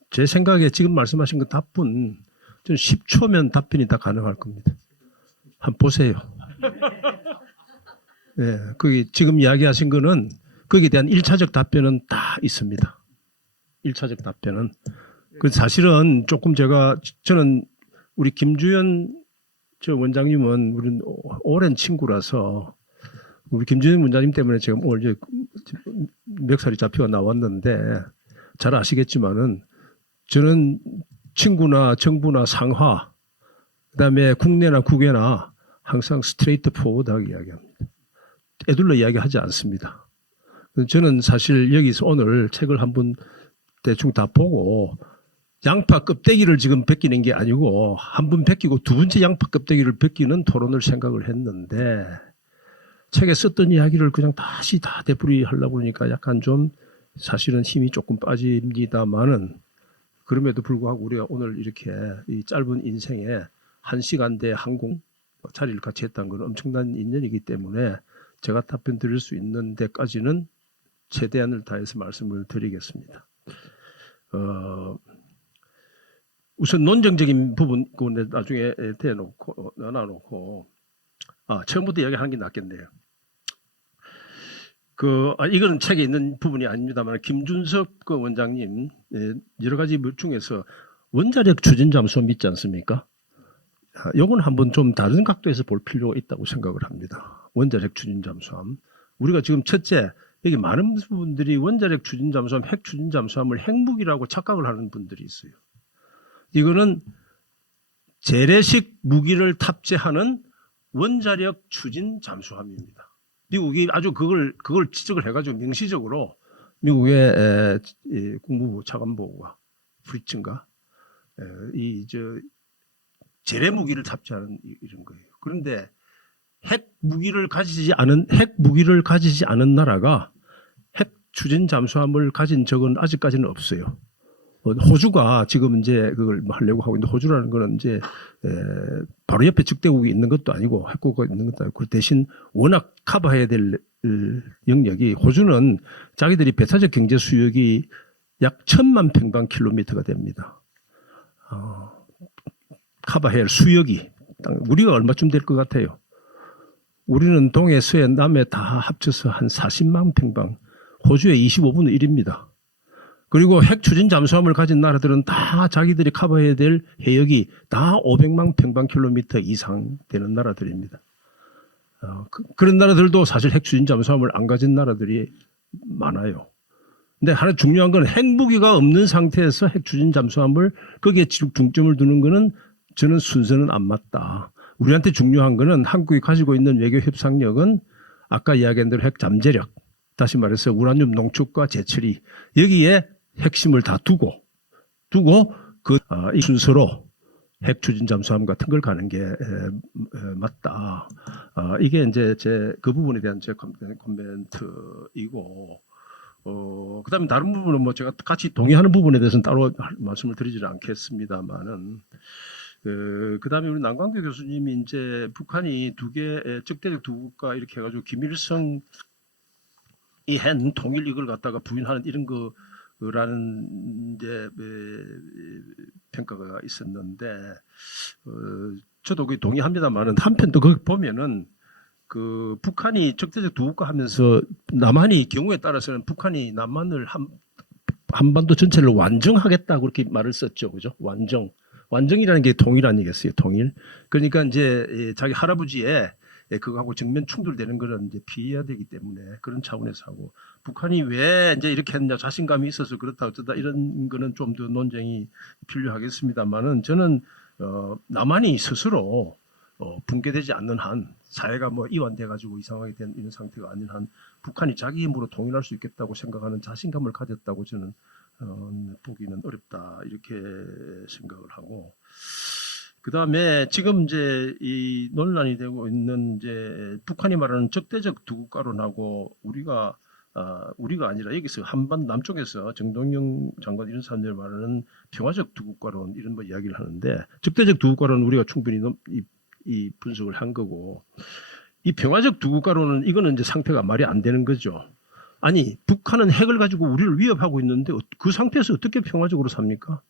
제 생각에 지금 말씀하신 그 답은 좀 10초면 답변이 다 가능할 겁니다. 한번 보세요. 예, 거기 지금 이야기하신 거는 거기에 대한 1차적 답변은 다 있습니다. 1차적 답변은. 그 사실은 조금 저는 우리 김주현 저 원장님은 우리 오랜 친구라서 우리 김주현 원장님 때문에 제가 오늘 멱살이 잡혀 나왔는데 잘 아시겠지만은 저는 친구나 정부나 상하 그다음에 국내나 국외나 항상 스트레이트 포워드하게 이야기합니다. 애둘러 이야기하지 않습니다. 저는 사실 여기서 오늘 책을 한번 대충 다 보고 양파 껍데기를 지금 벗기는 게 아니고 한 번 벗기고 두 번째 양파 껍데기를 벗기는 토론을 생각을 했는데 책에 썼던 이야기를 그냥 다시 다 되풀이 하려고 그러니까 약간 좀 사실은 힘이 조금 빠집니다만은 그럼에도 불구하고 우리가 오늘 이렇게 이 짧은 인생에 1시간대 항공 자리를 같이 했다는 건 엄청난 인연이기 때문에 제가 답변 드릴 수 있는 데까지는 최대한을 다해서 말씀을 드리겠습니다. 우선 논정적인 부분 그건 나중에 대놓고 나눠놓고 처음부터 이야기하는 게 낫겠네요. 이거는 책에 있는 부분이 아닙니다만 김준석 그 원장님 여러 가지 중에서 원자력 추진 잠수 믿지 않습니까? 요건 한번 좀 다른 각도에서 볼 필요가 있다고 생각을 합니다. 원자력 추진 잠수함. 우리가 지금 첫째 여기 많은 분들이 원자력 추진 잠수함, 핵 추진 잠수함을 핵무기라고 착각을 하는 분들이 있어요. 이거는 재래식 무기를 탑재하는 원자력 추진 잠수함입니다. 미국이 아주 그걸 지적을 해가지고 명시적으로 미국의 국무부 차관보고가 브리츠인가 재래 무기를 탑재하는 이런 거예요. 그런데 핵 무기를 가지지 않은 나라가 핵 추진 잠수함을 가진 적은 아직까지는 없어요. 호주가 지금 이제 그걸 하려고 하고 있는데 호주라는 거는 이제 바로 옆에 적대국이 있는 것도 아니고 핵국가 있는 것도 아니고 그 대신 워낙 커버해야 될 영역이 호주는 자기들이 배타적 경제 수역이 약 1000만 평방킬로미터가 됩니다. 커버해야 할 수역이 우리가 얼마쯤 될 것 같아요? 우리는 동해, 서해, 남해 다 합쳐서 한 40만 평방, 호주의 25분의 1입니다. 그리고 핵 추진 잠수함을 가진 나라들은 다 자기들이 커버해야 될 해역이 다 500만 평방킬로미터 이상 되는 나라들입니다. 그런 나라들도 사실 핵 추진 잠수함을 안 가진 나라들이 많아요. 근데 하나 중요한 건 핵무기가 없는 상태에서 핵 추진 잠수함을 거기에 중점을 두는 거는 저는 순서는 안 맞다. 우리한테 중요한 거는 한국이 가지고 있는 외교 협상력은 아까 이야기한 대로 핵 잠재력, 다시 말해서 우라늄 농축과 재처리 여기에 핵심을 다 두고 이 순서로 핵 추진 잠수함 같은 걸 가는 게 맞다. 이게 이제 그 부분에 대한 제 코멘트이고, 그다음에 다른 부분은 뭐 제가 같이 동의하는 부분에 대해서는 따로 말씀을 드리지는 않겠습니다만은, 그다음에 우리 남광대 교수님이 이제 북한이 두 개 적대적 두 국가 이렇게 해가지고 김일성이 한 통일 이걸 갖다가 부인하는 이런 거라는 이제 평가가 있었는데, 저도 거기 동의합니다만은 한편 또 거기 보면은 그 북한이 적대적 두 국가 하면서 남한이 경우에 따라서는 북한이 남한을 한반도 전체를 완정하겠다 그렇게 말을 썼죠, 그죠? 완정이라는 게 통일 아니겠어요, 통일. 그러니까 이제 자기 할아버지의 그거하고 정면 충돌되는 거는 이제 피해야 되기 때문에 그런 차원에서 하고, 북한이 왜 이제 이렇게 했냐, 자신감이 있어서 그렇다 어쩌다 이런 거는 좀 더 논쟁이 필요하겠습니다만은, 저는 남한이 스스로 붕괴되지 않는 한, 사회가 뭐 이완돼 가지고 이상하게 된 이런 상태가 아닌 한 북한이 자기 힘으로 통일할 수 있겠다고 생각하는 자신감을 가졌다고 저는 보기는 어렵다 이렇게 생각을 하고, 그다음에 지금 이제 이 논란이 되고 있는 이제 북한이 말하는 적대적 두 국가론하고 우리가 아니라 여기서 한반 남쪽에서 정동영 장관 이런 사람들이 말하는 평화적 두 국가론 이런 뭐 이야기를 하는데, 적대적 두 국가론은 우리가 충분히 이 분석을 한 거고, 이 평화적 두 국가론은 이거는 이제 상태가 말이 안 되는 거죠. 아니, 북한은 핵을 가지고 우리를 위협하고 있는데 그 상태에서 어떻게 평화적으로 삽니까?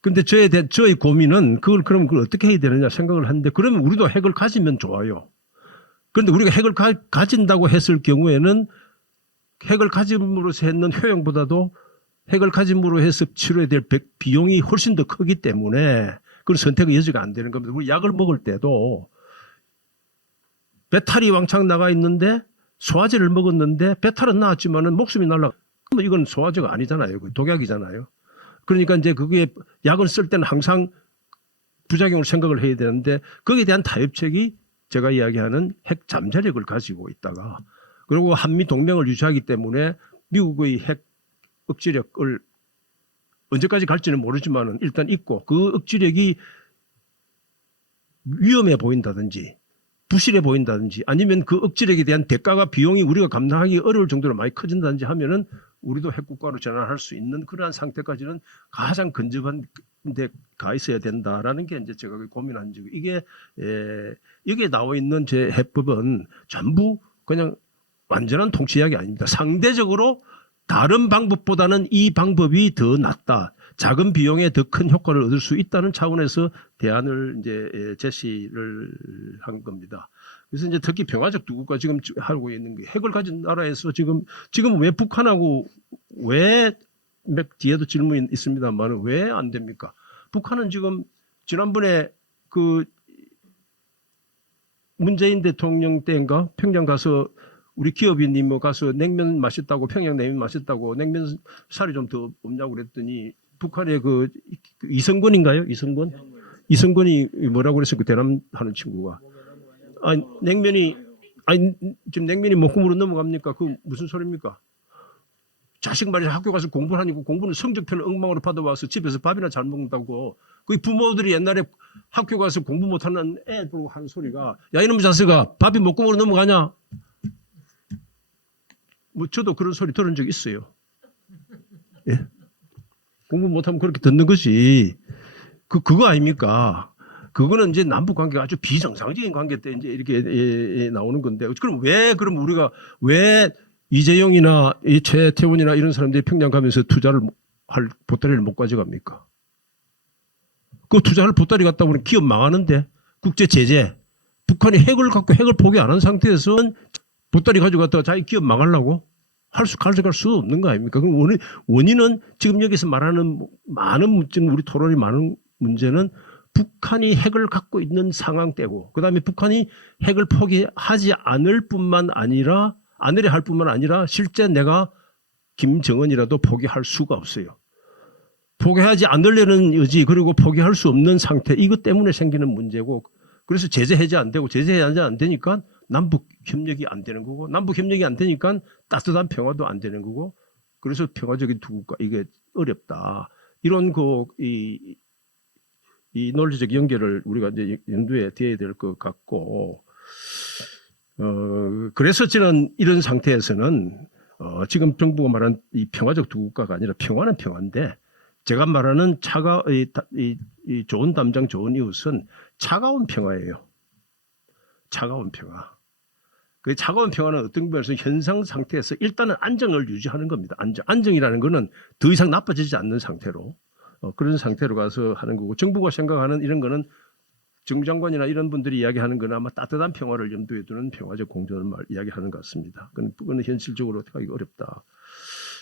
근데 저의 고민은 그럼 그걸 어떻게 해야 되느냐 생각을 하는데, 그러면 우리도 핵을 가지면 좋아요. 그런데 우리가 핵을 가진다고 했을 경우에는 핵을 가짐으로써 했는 효용보다도 핵을 가짐으로 해서 치러야 될 비용이 훨씬 더 크기 때문에 그런 선택의 여지가 안 되는 겁니다. 우리 약을 먹을 때도 배탈이 왕창 나가 있는데 소화제를 먹었는데 배탈은 나왔지만은 목숨이 날라. 그럼 이건 소화제가 아니잖아요. 독약이잖아요. 그러니까 이제 그게 약을 쓸 때는 항상 부작용을 생각을 해야 되는데, 거기에 대한 타협책이 제가 이야기하는 핵 잠재력을 가지고 있다가, 그리고 한미 동맹을 유지하기 때문에 미국의 핵 억지력을 언제까지 갈지는 모르지만은 일단 있고, 그 억지력이 위험해 보인다든지 부실해 보인다든지 아니면 그 억지력에 대한 대가가 비용이 우리가 감당하기 어려울 정도로 많이 커진다든지 하면은 우리도 핵국가로 전환할 수 있는 그러한 상태까지는 가장 근접한 데 가 있어야 된다라는 게 이제 제가 고민한 적이, 이게 여기에 나와 있는 제 해법은 전부 그냥 완전한 통치 이야기 아닙니다. 상대적으로 다른 방법보다는 이 방법이 더 낫다, 작은 비용에 더 큰 효과를 얻을 수 있다는 차원에서 대안을 이제 제시를 한 겁니다. 그래서 이제 특히 평화적 두 국가 지금 하고 있는 게, 핵을 가진 나라에서 지금 왜 북한하고 왜 뒤에도 질문이 있습니다만 왜 안 됩니까? 북한은 지금 지난번에 그 문재인 대통령 때인가 평양 가서 우리 기업인이 뭐 가서 냉면 맛있다고, 평양 냉면 맛있다고 냉면 살이 좀 더 없냐고 그랬더니 북한의 그 이성권인가요? 이성권이 뭐라고 그랬어요? 그 대남 하는 친구가. 아니, 지금 냉면이 목금으로 넘어갑니까? 그 무슨 소리입니까? 자식 말이야 학교 가서 공부를 하니까 공부는 성적표를 엉망으로 받아와서 집에서 밥이나 잘 먹는다고. 그 부모들이 옛날에 학교 가서 공부 못하는 애 보고 하는 소리가, 야 이놈의 자식아 밥이 목금으로 넘어가냐? 뭐 저도 그런 소리 들은 적 있어요. 예? 공부 못하면 그렇게 듣는 것이 그거 아닙니까? 그거는 이제 남북 관계가 아주 비정상적인 관계 때 이제 이렇게 나오는 건데, 그럼 우리가 왜 이재용이나 이 최태원이나 이런 사람들이 평양 가면서 투자를 할 보따리를 못 가져갑니까? 그 투자를 보따리 갖다 보면 기업 망하는데, 국제 제재, 북한이 핵을 갖고 핵을 포기 안 한 상태에서는 보따리 가져갔다가 자기 기업 망하려고 가져갈 수 없는 거 아닙니까? 그럼 원인은 지금 여기서 말하는 많은 문제는, 우리 토론이 많은 문제는 북한이 핵을 갖고 있는 상황 때고, 그 다음에 북한이 핵을 포기하지 않으려 할 뿐만 아니라 실제 내가 김정은이라도 포기할 수가 없어요. 포기하지 않으려는 의지, 그리고 포기할 수 없는 상태, 이것 때문에 생기는 문제고, 그래서 제재 해제 안 되고, 제재 해제 안 되니까 남북 협력이 안 되는 거고, 남북 협력이 안 되니까 따뜻한 평화도 안 되는 거고, 그래서 평화적인 두 국가 이게 어렵다. 이런 이 논리적 연결을 우리가 이제 염두에 둬야 될 것 같고, 그래서 저는 이런 상태에서는 지금 정부가 말한 이 평화적 두 국가가 아니라 평화는 평화인데, 제가 말하는 이 좋은 담장 좋은 이웃은 차가운 평화예요. 차가운 평화. 그 차가운 평화는 어떤 면에서 현상 상태에서 일단은 안정을 유지하는 겁니다. 안정이라는 거는 더 이상 나빠지지 않는 상태로 그런 상태로 가서 하는 거고, 정부가 생각하는 이런 거는 정 장관이나 이런 분들이 이야기하는 건 아마 따뜻한 평화를 염두에 두는 평화적 공존을 이야기하는 것 같습니다. 그건 현실적으로 어떻게 하기가 어렵다.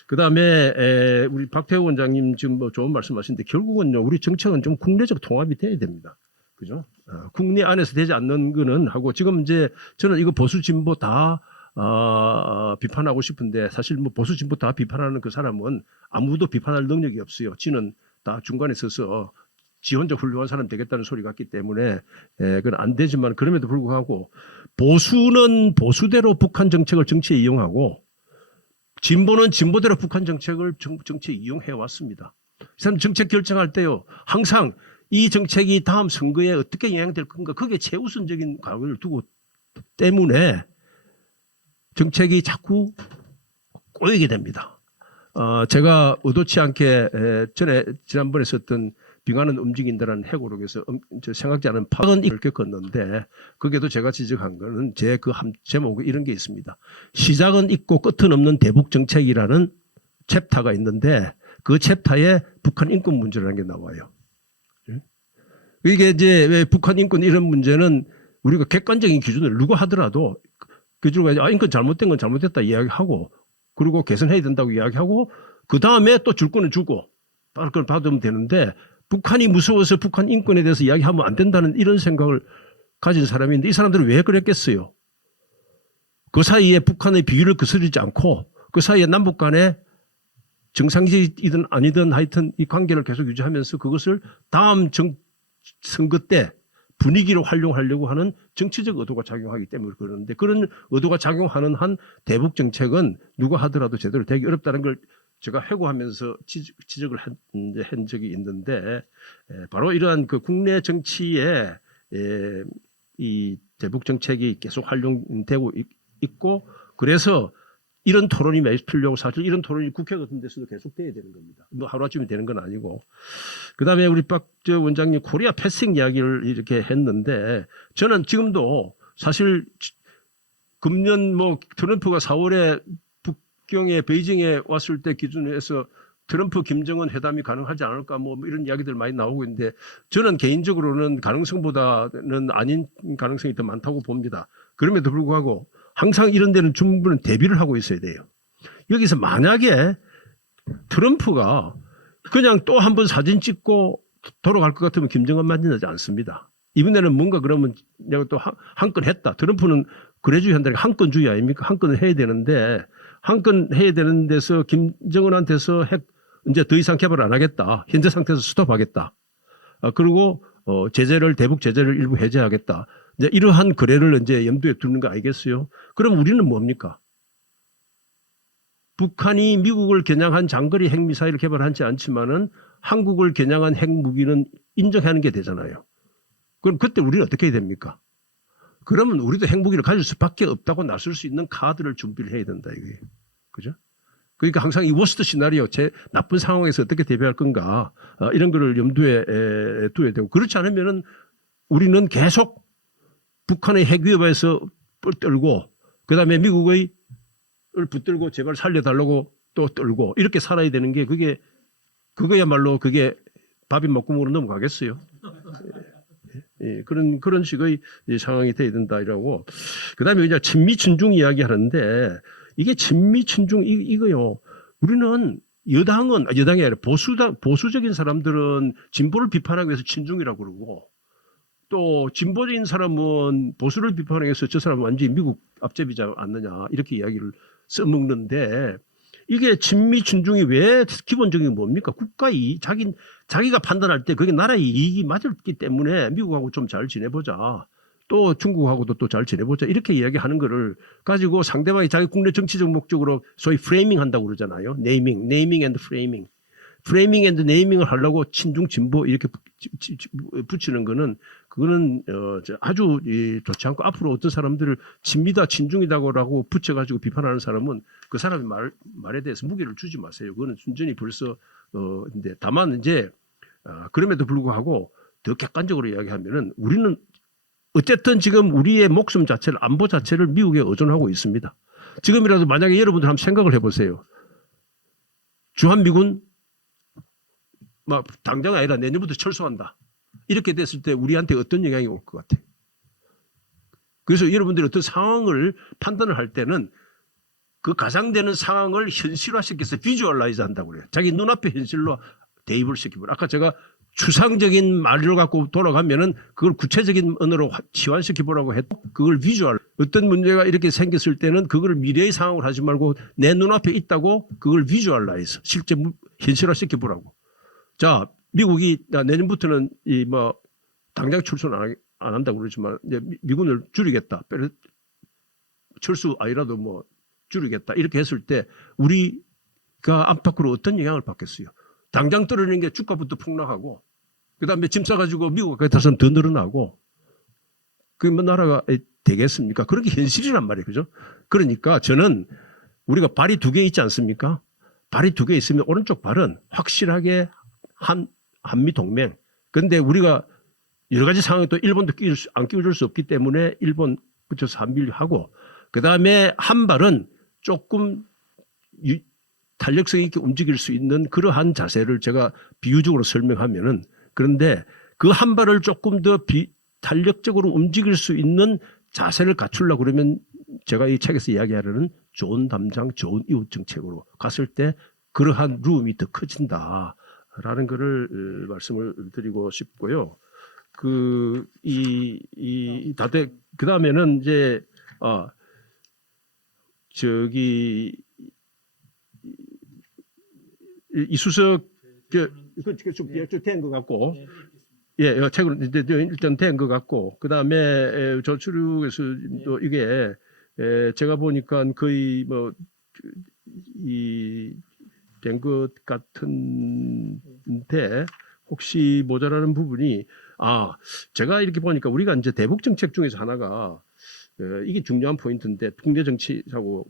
그다음에 우리 박태호 원장님 지금 뭐 좋은 말씀하시는데, 결국은요 우리 정책은 좀 국내적 통합이 돼야 됩니다. 그죠? 국내 안에서 되지 않는 거는 하고, 지금 이제 저는 이거 보수 진보 다 비판하고 싶은데, 사실 뭐 보수 진보 다 비판하는 그 사람은 아무도 비판할 능력이 없어요. 지는 다 중간에 서서 지 혼자 훌륭한 사람 되겠다는 소리 같기 때문에 그건 안 되지만, 그럼에도 불구하고 보수는 보수대로 북한 정책을 정치에 이용하고, 진보는 진보대로 북한 정책을 정치에 이용해 왔습니다. 이 사람 정책 결정할 때요 항상 이 정책이 다음 선거에 어떻게 영향될 건가, 그게 최우선적인 각오를 두고 때문에 정책이 자꾸 꼬이게 됩니다. 제가 의도치 않게 지난번에 썼던 빙하는 움직인다라는 해고록에서 생각지 않은 파악을 겪었는데, 거기에도 제가 지적한 거는 제 그 제목에 이런 게 있습니다. 시작은 있고 끝은 없는 대북 정책이라는 챕터가 있는데, 그 챕터에 북한 인권 문제라는 게 나와요. 이게 이제 왜 북한 인권 이런 문제는 우리가 객관적인 기준을 누가 하더라도 기준을 가지고 인권 잘못된 건 잘못됐다 이야기하고, 그리고 개선해야 된다고 이야기하고, 그 다음에 또 줄 거는 주고 그걸 받으면 되는데, 북한이 무서워서 북한 인권에 대해서 이야기하면 안 된다는 이런 생각을 가진 사람인데, 이 사람들은 왜 그랬겠어요? 그 사이에 북한의 비위를 거스르지 않고, 그 사이에 남북 간에 정상적이든 아니든 하여튼 이 관계를 계속 유지하면서 그것을 다음 선거 때 분위기로 활용하려고 하는 정치적 의도가 작용하기 때문에 그러는데, 그런 의도가 작용하는 한 대북 정책은 누가 하더라도 제대로 되기 어렵다는 걸 제가 회고하면서 지적을 한 적이 있는데, 바로 이러한 그 국내 정치에 이 대북 정책이 계속 활용되고 있고, 그래서 이런 토론이 매일 필요하고, 사실 이런 토론이 국회 같은 데서도 계속돼야 되는 겁니다. 뭐 하루아침에 되는 건 아니고. 그다음에 우리 박 원장님 코리아 패싱 이야기를 이렇게 했는데, 저는 지금도 사실 금년 뭐 트럼프가 4월에 북경에 베이징에 왔을 때 기준에서 트럼프 김정은 회담이 가능하지 않을까 뭐 이런 이야기들 많이 나오고 있는데, 저는 개인적으로는 가능성보다는 아닌 가능성이 더 많다고 봅니다. 그럼에도 불구하고 항상 이런 데는 중국은 대비를 하고 있어야 돼요. 여기서 만약에 트럼프가 그냥 또 한 번 사진 찍고 돌아갈 것 같으면 김정은 만나지 않습니다. 이번에는 뭔가 그러면 내가 또 한 건 했다. 트럼프는 그래주의 한다니까 한 건주의 아닙니까? 한 건을 해야 되는데, 한 건 해야 되는 데서 김정은한테서 핵 이제 더 이상 개발 안 하겠다. 현재 상태에서 스톱하겠다. 그리고 대북 제재를 일부 해제하겠다. 이제 이러한 거래를 이제 염두에 두는 거 아니겠어요? 그럼 우리는 뭡니까? 북한이 미국을 겨냥한 장거리 핵미사일을 개발하지 않지만은 한국을 겨냥한 핵무기는 인정하는 게 되잖아요. 그럼 그때 우리는 어떻게 해야 됩니까? 그러면 우리도 핵무기를 가질 수밖에 없다고 나설 수 있는 카드를 준비를 해야 된다 이거예요. 그죠? 그러니까 항상 이 워스트 시나리오, 제 나쁜 상황에서 어떻게 대비할 건가, 이런 거를 염두에 둬야 되고, 그렇지 않으면은 우리는 계속 북한의 핵 위협에서 떨고, 그 다음에 미국의 붙들고 제발 살려달라고 또 떨고, 이렇게 살아야 되는 게 그거야말로 그게 밥이 먹구멍으로 넘어가겠어요. 그런 식의 상황이 돼야 된다 이라고. 그 다음에 이제 친미 친중 이야기 하는데, 이게 친미 친중 이거요. 우리는 여당이 아니라 보수적인 사람들은 진보를 비판하기 위해서 친중이라고 그러고, 또 진보적인 사람은 보수를 비판하기 위해서 저 사람은 완전히 미국 앞제비지 않느냐 이렇게 이야기를 써먹는데, 이게 친미 친중이 왜 기본적인 게 뭡니까? 자기가 판단할 때 그게 나라의 이익이 맞았기 때문에 미국하고 좀 잘 지내보자. 또 중국하고도 또 잘 지내보자 이렇게 이야기하는 거를 가지고 상대방이 자기 국내 정치적 목적으로 소위 프레이밍 한다고 그러잖아요. 네이밍 앤드 프레이밍. 프레이밍 앤드 네이밍을 하려고 친중 진보 이렇게 붙이는 거는 그거는 아주 좋지 않고 앞으로 어떤 사람들을 친미다 친중이다라고 붙여가지고 비판하는 사람은 그 사람의 말에 대해서 무게를 주지 마세요. 그거는 순전히 벌써 근데 다만 이제 그럼에도 불구하고 더 객관적으로 이야기하면은 우리는 어쨌든 지금 우리의 목숨 자체를 안보 자체를 미국에 의존하고 있습니다. 지금이라도 만약에 여러분들 한번 생각을 해보세요. 주한미군 막 당장 아니라 내년부터 철수한다. 이렇게 됐을 때 우리한테 어떤 영향이 올 것 같아요. 그래서 여러분들이 어떤 상황을 판단을 할 때는 그 가상되는 상황을 현실화시켜서 비주얼라이즈 한다고 그래요. 자기 눈앞에 현실로 대입을 시키고 아까 제가 추상적인 말을 갖고 돌아가면은 그걸 구체적인 언어로 치환시켜 보라고 했고 그걸 비주얼 어떤 문제가 이렇게 생겼을 때는 그걸 미래의 상황을 하지 말고 내 눈앞에 있다고 그걸 비주얼라이즈 실제 현실화 시켜 보라고. 자, 미국이 내년부터는 당장 철수는 안 한다고 그러지만 이제 미군을 줄이겠다. 철수 아니라도 줄이겠다. 이렇게 했을 때 우리가 안팎으로 어떤 영향을 받겠어요? 당장 떨어지는 게 주가부터 폭락하고 그다음에 짐 싸가지고 미국 가서는 더 늘어나고 그게 나라가 되겠습니까? 그런 게 현실이란 말이에요. 그죠? 그러니까 저는 우리가 발이 2개 있지 않습니까? 발이 2개 있으면 오른쪽 발은 확실하게 한미 동맹. 그런데 우리가 여러 가지 상황에 또 일본도 안 끼워줄 수 없기 때문에 일본 붙여서 한미를 하고 그다음에 한 발은 조금 탄력성 있게 움직일 수 있는 그러한 자세를 제가 비유적으로 설명하면은 그런데 그 한 발을 조금 더 탄력적으로 움직일 수 있는 자세를 갖추려고 그러면 제가 이 책에서 이야기하려는 좋은 담장, 좋은 이웃 정책으로 갔을 때 그러한 룸이 더 커진다라는 거를 말씀을 드리고 싶고요. 그다음에는 이제 이수석 된 것 같고 책으로 일단 된 것 같고 그다음에 저출육에서 또 이게 제가 보니까 거의 된 것 같은데 혹시 모자라는 부분이 제가 이렇게 보니까 우리가 이제 대북 정책 중에서 하나가 이게 중요한 포인트인데 국내 정치하고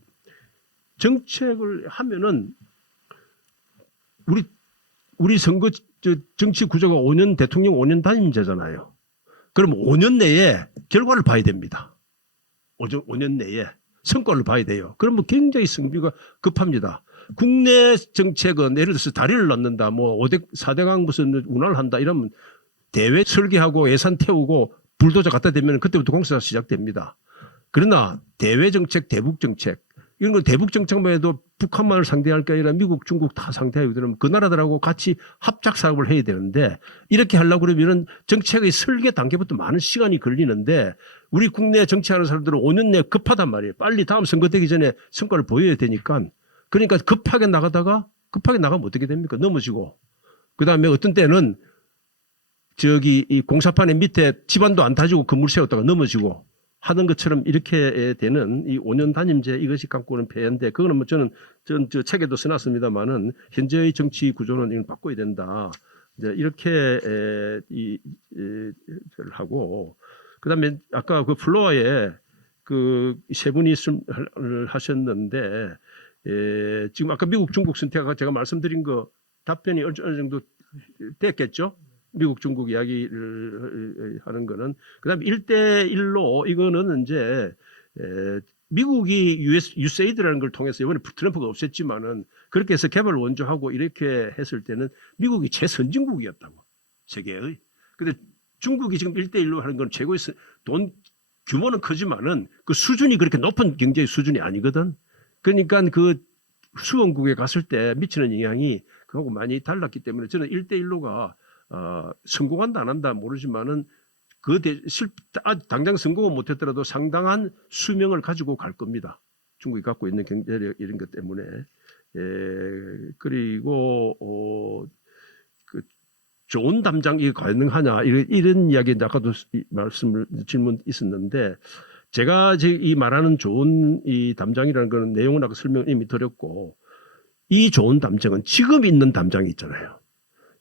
정책을 하면은 우리 선거 정치 구조가 5년 대통령 5년 단임제잖아요. 그럼 5년 내에 결과를 봐야 됩니다. 5년 내에 성과를 봐야 돼요. 그러면 굉장히 승부가 급합니다. 국내 정책은 예를 들어서 다리를 놓는다, 4대강 무슨 운하를 한다 이러면 대외 설계하고 예산 태우고 불도저 갖다 대면 그때부터 공사가 시작됩니다. 그러나 대외 정책, 대북 정책 이런 건 대북 정책만 해도 북한만을 상대할 게 아니라 미국, 중국 다 상대하게 되면 그 나라들하고 같이 합작 사업을 해야 되는데 이렇게 하려고 그러면은 정책의 설계 단계부터 많은 시간이 걸리는데 우리 국내 정치하는 사람들은 5년 내에 급하단 말이에요. 빨리 다음 선거 되기 전에 성과를 보여야 되니까 그러니까 급하게 나가면 어떻게 됩니까? 넘어지고 그다음에 어떤 때는 이 공사판의 밑에 집안도 안 타지고 건물 세웠다가 넘어지고 하는 것처럼 이렇게 되는 이 5년 단임제 이것이 갖고 오는 폐해인데 그거는 저는 저 책에도 써놨습니다만은 현재의 정치 구조는 이건 바꿔야 된다. 이제 이렇게 하고 그다음에 아까 그 플로어에 그 세 분이 하셨는데 지금 아까 미국 중국 선택가 제가 말씀드린 거 답변이 어느 정도 됐겠죠? 미국 중국 이야기를 하는 거는 그다음에 1대1로 이거는 이제 미국이 USAID라는 걸 통해서 이번에 트럼프가 없앴지만은 그렇게 해서 개발 원조하고 이렇게 했을 때는 미국이 최선진국이었다고 세계의. 근데 중국이 지금 1대1로 하는 건 최고의 돈 규모는 크지만은 그 수준이 그렇게 높은 경제의 수준이 아니거든. 그러니까 그 수원국에 갔을 때 미치는 영향이 그하고 많이 달랐기 때문에 저는 1대1로가 성공한다 안 한다 모르지만은 당장 성공은 못했더라도 상당한 수명을 가지고 갈 겁니다. 중국이 갖고 있는 경제력 이런 것 때문에 그리고 좋은 담장이 가능하냐 이런 이야기 아까도 질문 있었는데 제가 이 말하는 좋은 이 담장이라는 거는 내용은 아까 설명을 이미 드렸고 이 좋은 담장은 지금 있는 담장이 있잖아요.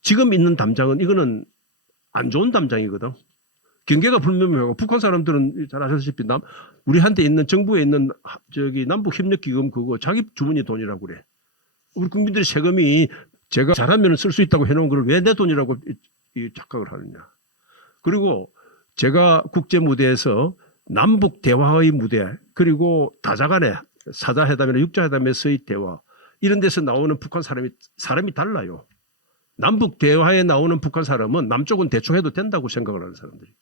지금 있는 담장은 이거는 안 좋은 담장이거든. 경계가 불명명하고 북한 사람들은 잘 아시다시피 우리한테 있는 정부에 있는 저기 남북협력기금 그거 자기 주머니 돈이라고 그래. 우리 국민들의 세금이 제가 잘하면 쓸 수 있다고 해놓은 걸 왜 내 돈이라고 착각을 하느냐. 그리고 제가 국제 무대에서 남북 대화의 무대 그리고 다자간에 사자회담이나 육자회담에서의 대화 이런 데서 나오는 북한 사람이 달라요. 남북 대화에 나오는 북한 사람은 남쪽은 대충 해도 된다고 생각을 하는 사람들이.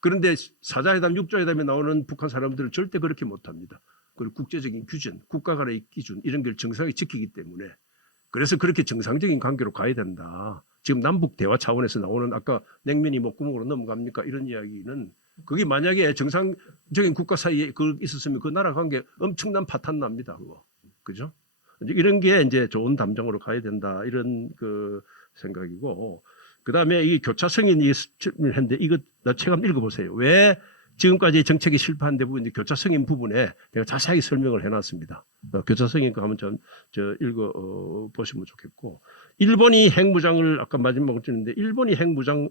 그런데 사자회담, 육자회담에 나오는 북한 사람들은 절대 그렇게 못합니다. 그리고 국제적인 규정, 국가 간의 기준 이런 걸 정상하게 지키기 때문에 그래서 그렇게 정상적인 관계로 가야 된다. 지금 남북 대화 차원에서 나오는 아까 냉면이 목구멍으로 넘어갑니까? 이런 이야기는 그게 만약에 정상적인 국가 사이에 그 있었으면 그 나라 관계 엄청난 파탄 납니다. 그거. 그죠? 이런 게 이제 좋은 담장으로 가야 된다. 이런 그 생각이고 그다음에 이 교차성인 했는데 이거 나 책 한번 읽어보세요. 왜 지금까지 정책이 실패한 부분이 교차성인 부분에 내가 자세하게 설명을 해놨습니다. 교차성인 거 한번 저 읽어 보시면 좋겠고 일본이 핵무장을 아까 마지막으로 했는데 일본이 핵무장을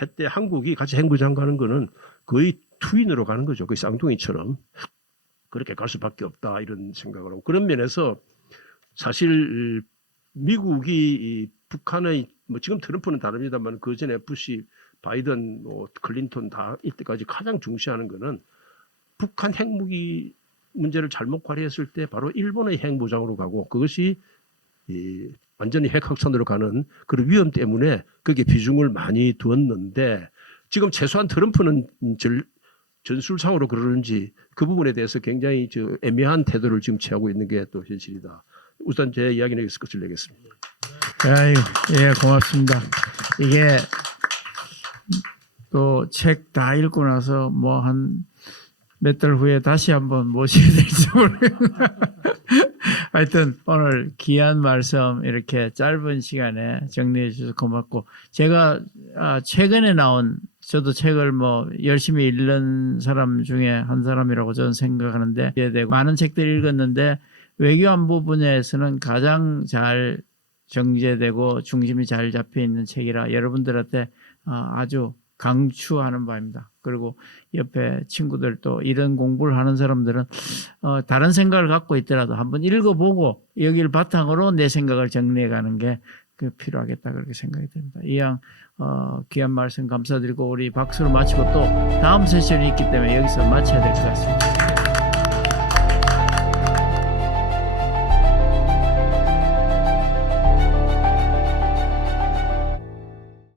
했대 한국이 같이 핵무장 가는 거는 거의 투인으로 가는 거죠. 거의 쌍둥이처럼 그렇게 갈 수밖에 없다 이런 생각을 하고 그런 면에서 사실 미국이 북한의 뭐 지금 트럼프는 다릅니다만 그 전에 부시 바이든, 클린턴 다 이때까지 가장 중시하는 거는 북한 핵무기 문제를 잘못 관리했을 때 바로 일본의 핵무장으로 가고 그것이 완전히 핵확산으로 가는 그런 위험 때문에 거기에 비중을 많이 두었는데 지금 최소한 트럼프는 전술상으로 그러는지 그 부분에 대해서 굉장히 애매한 태도를 지금 취하고 있는 게 또 현실이다. 우선 제 이야기는 여기서 끝을 내겠습니다. 예, 고맙습니다. 이게 또 책 다 읽고 나서 뭐 한 몇 달 후에 다시 한번 모셔야 될지 모르겠네요. 하여튼 오늘 귀한 말씀 이렇게 짧은 시간에 정리해 주셔서 고맙고 제가 최근에 나온 저도 책을 뭐 열심히 읽는 사람 중에 한 사람이라고 저는 생각하는데 많은 책들을 읽었는데 외교안보 분야에서는 가장 잘 정제되고 중심이 잘 잡혀 있는 책이라 여러분들한테 아주 강추하는 바입니다. 그리고 옆에 친구들도 이런 공부를 하는 사람들은 다른 생각을 갖고 있더라도 한번 읽어보고 여기를 바탕으로 내 생각을 정리해가는 게 필요하겠다 그렇게 생각이 듭니다. 이왕 귀한 말씀 감사드리고 우리 박수로 마치고 또 다음 세션이 있기 때문에 여기서 마쳐야 될 것 같습니다.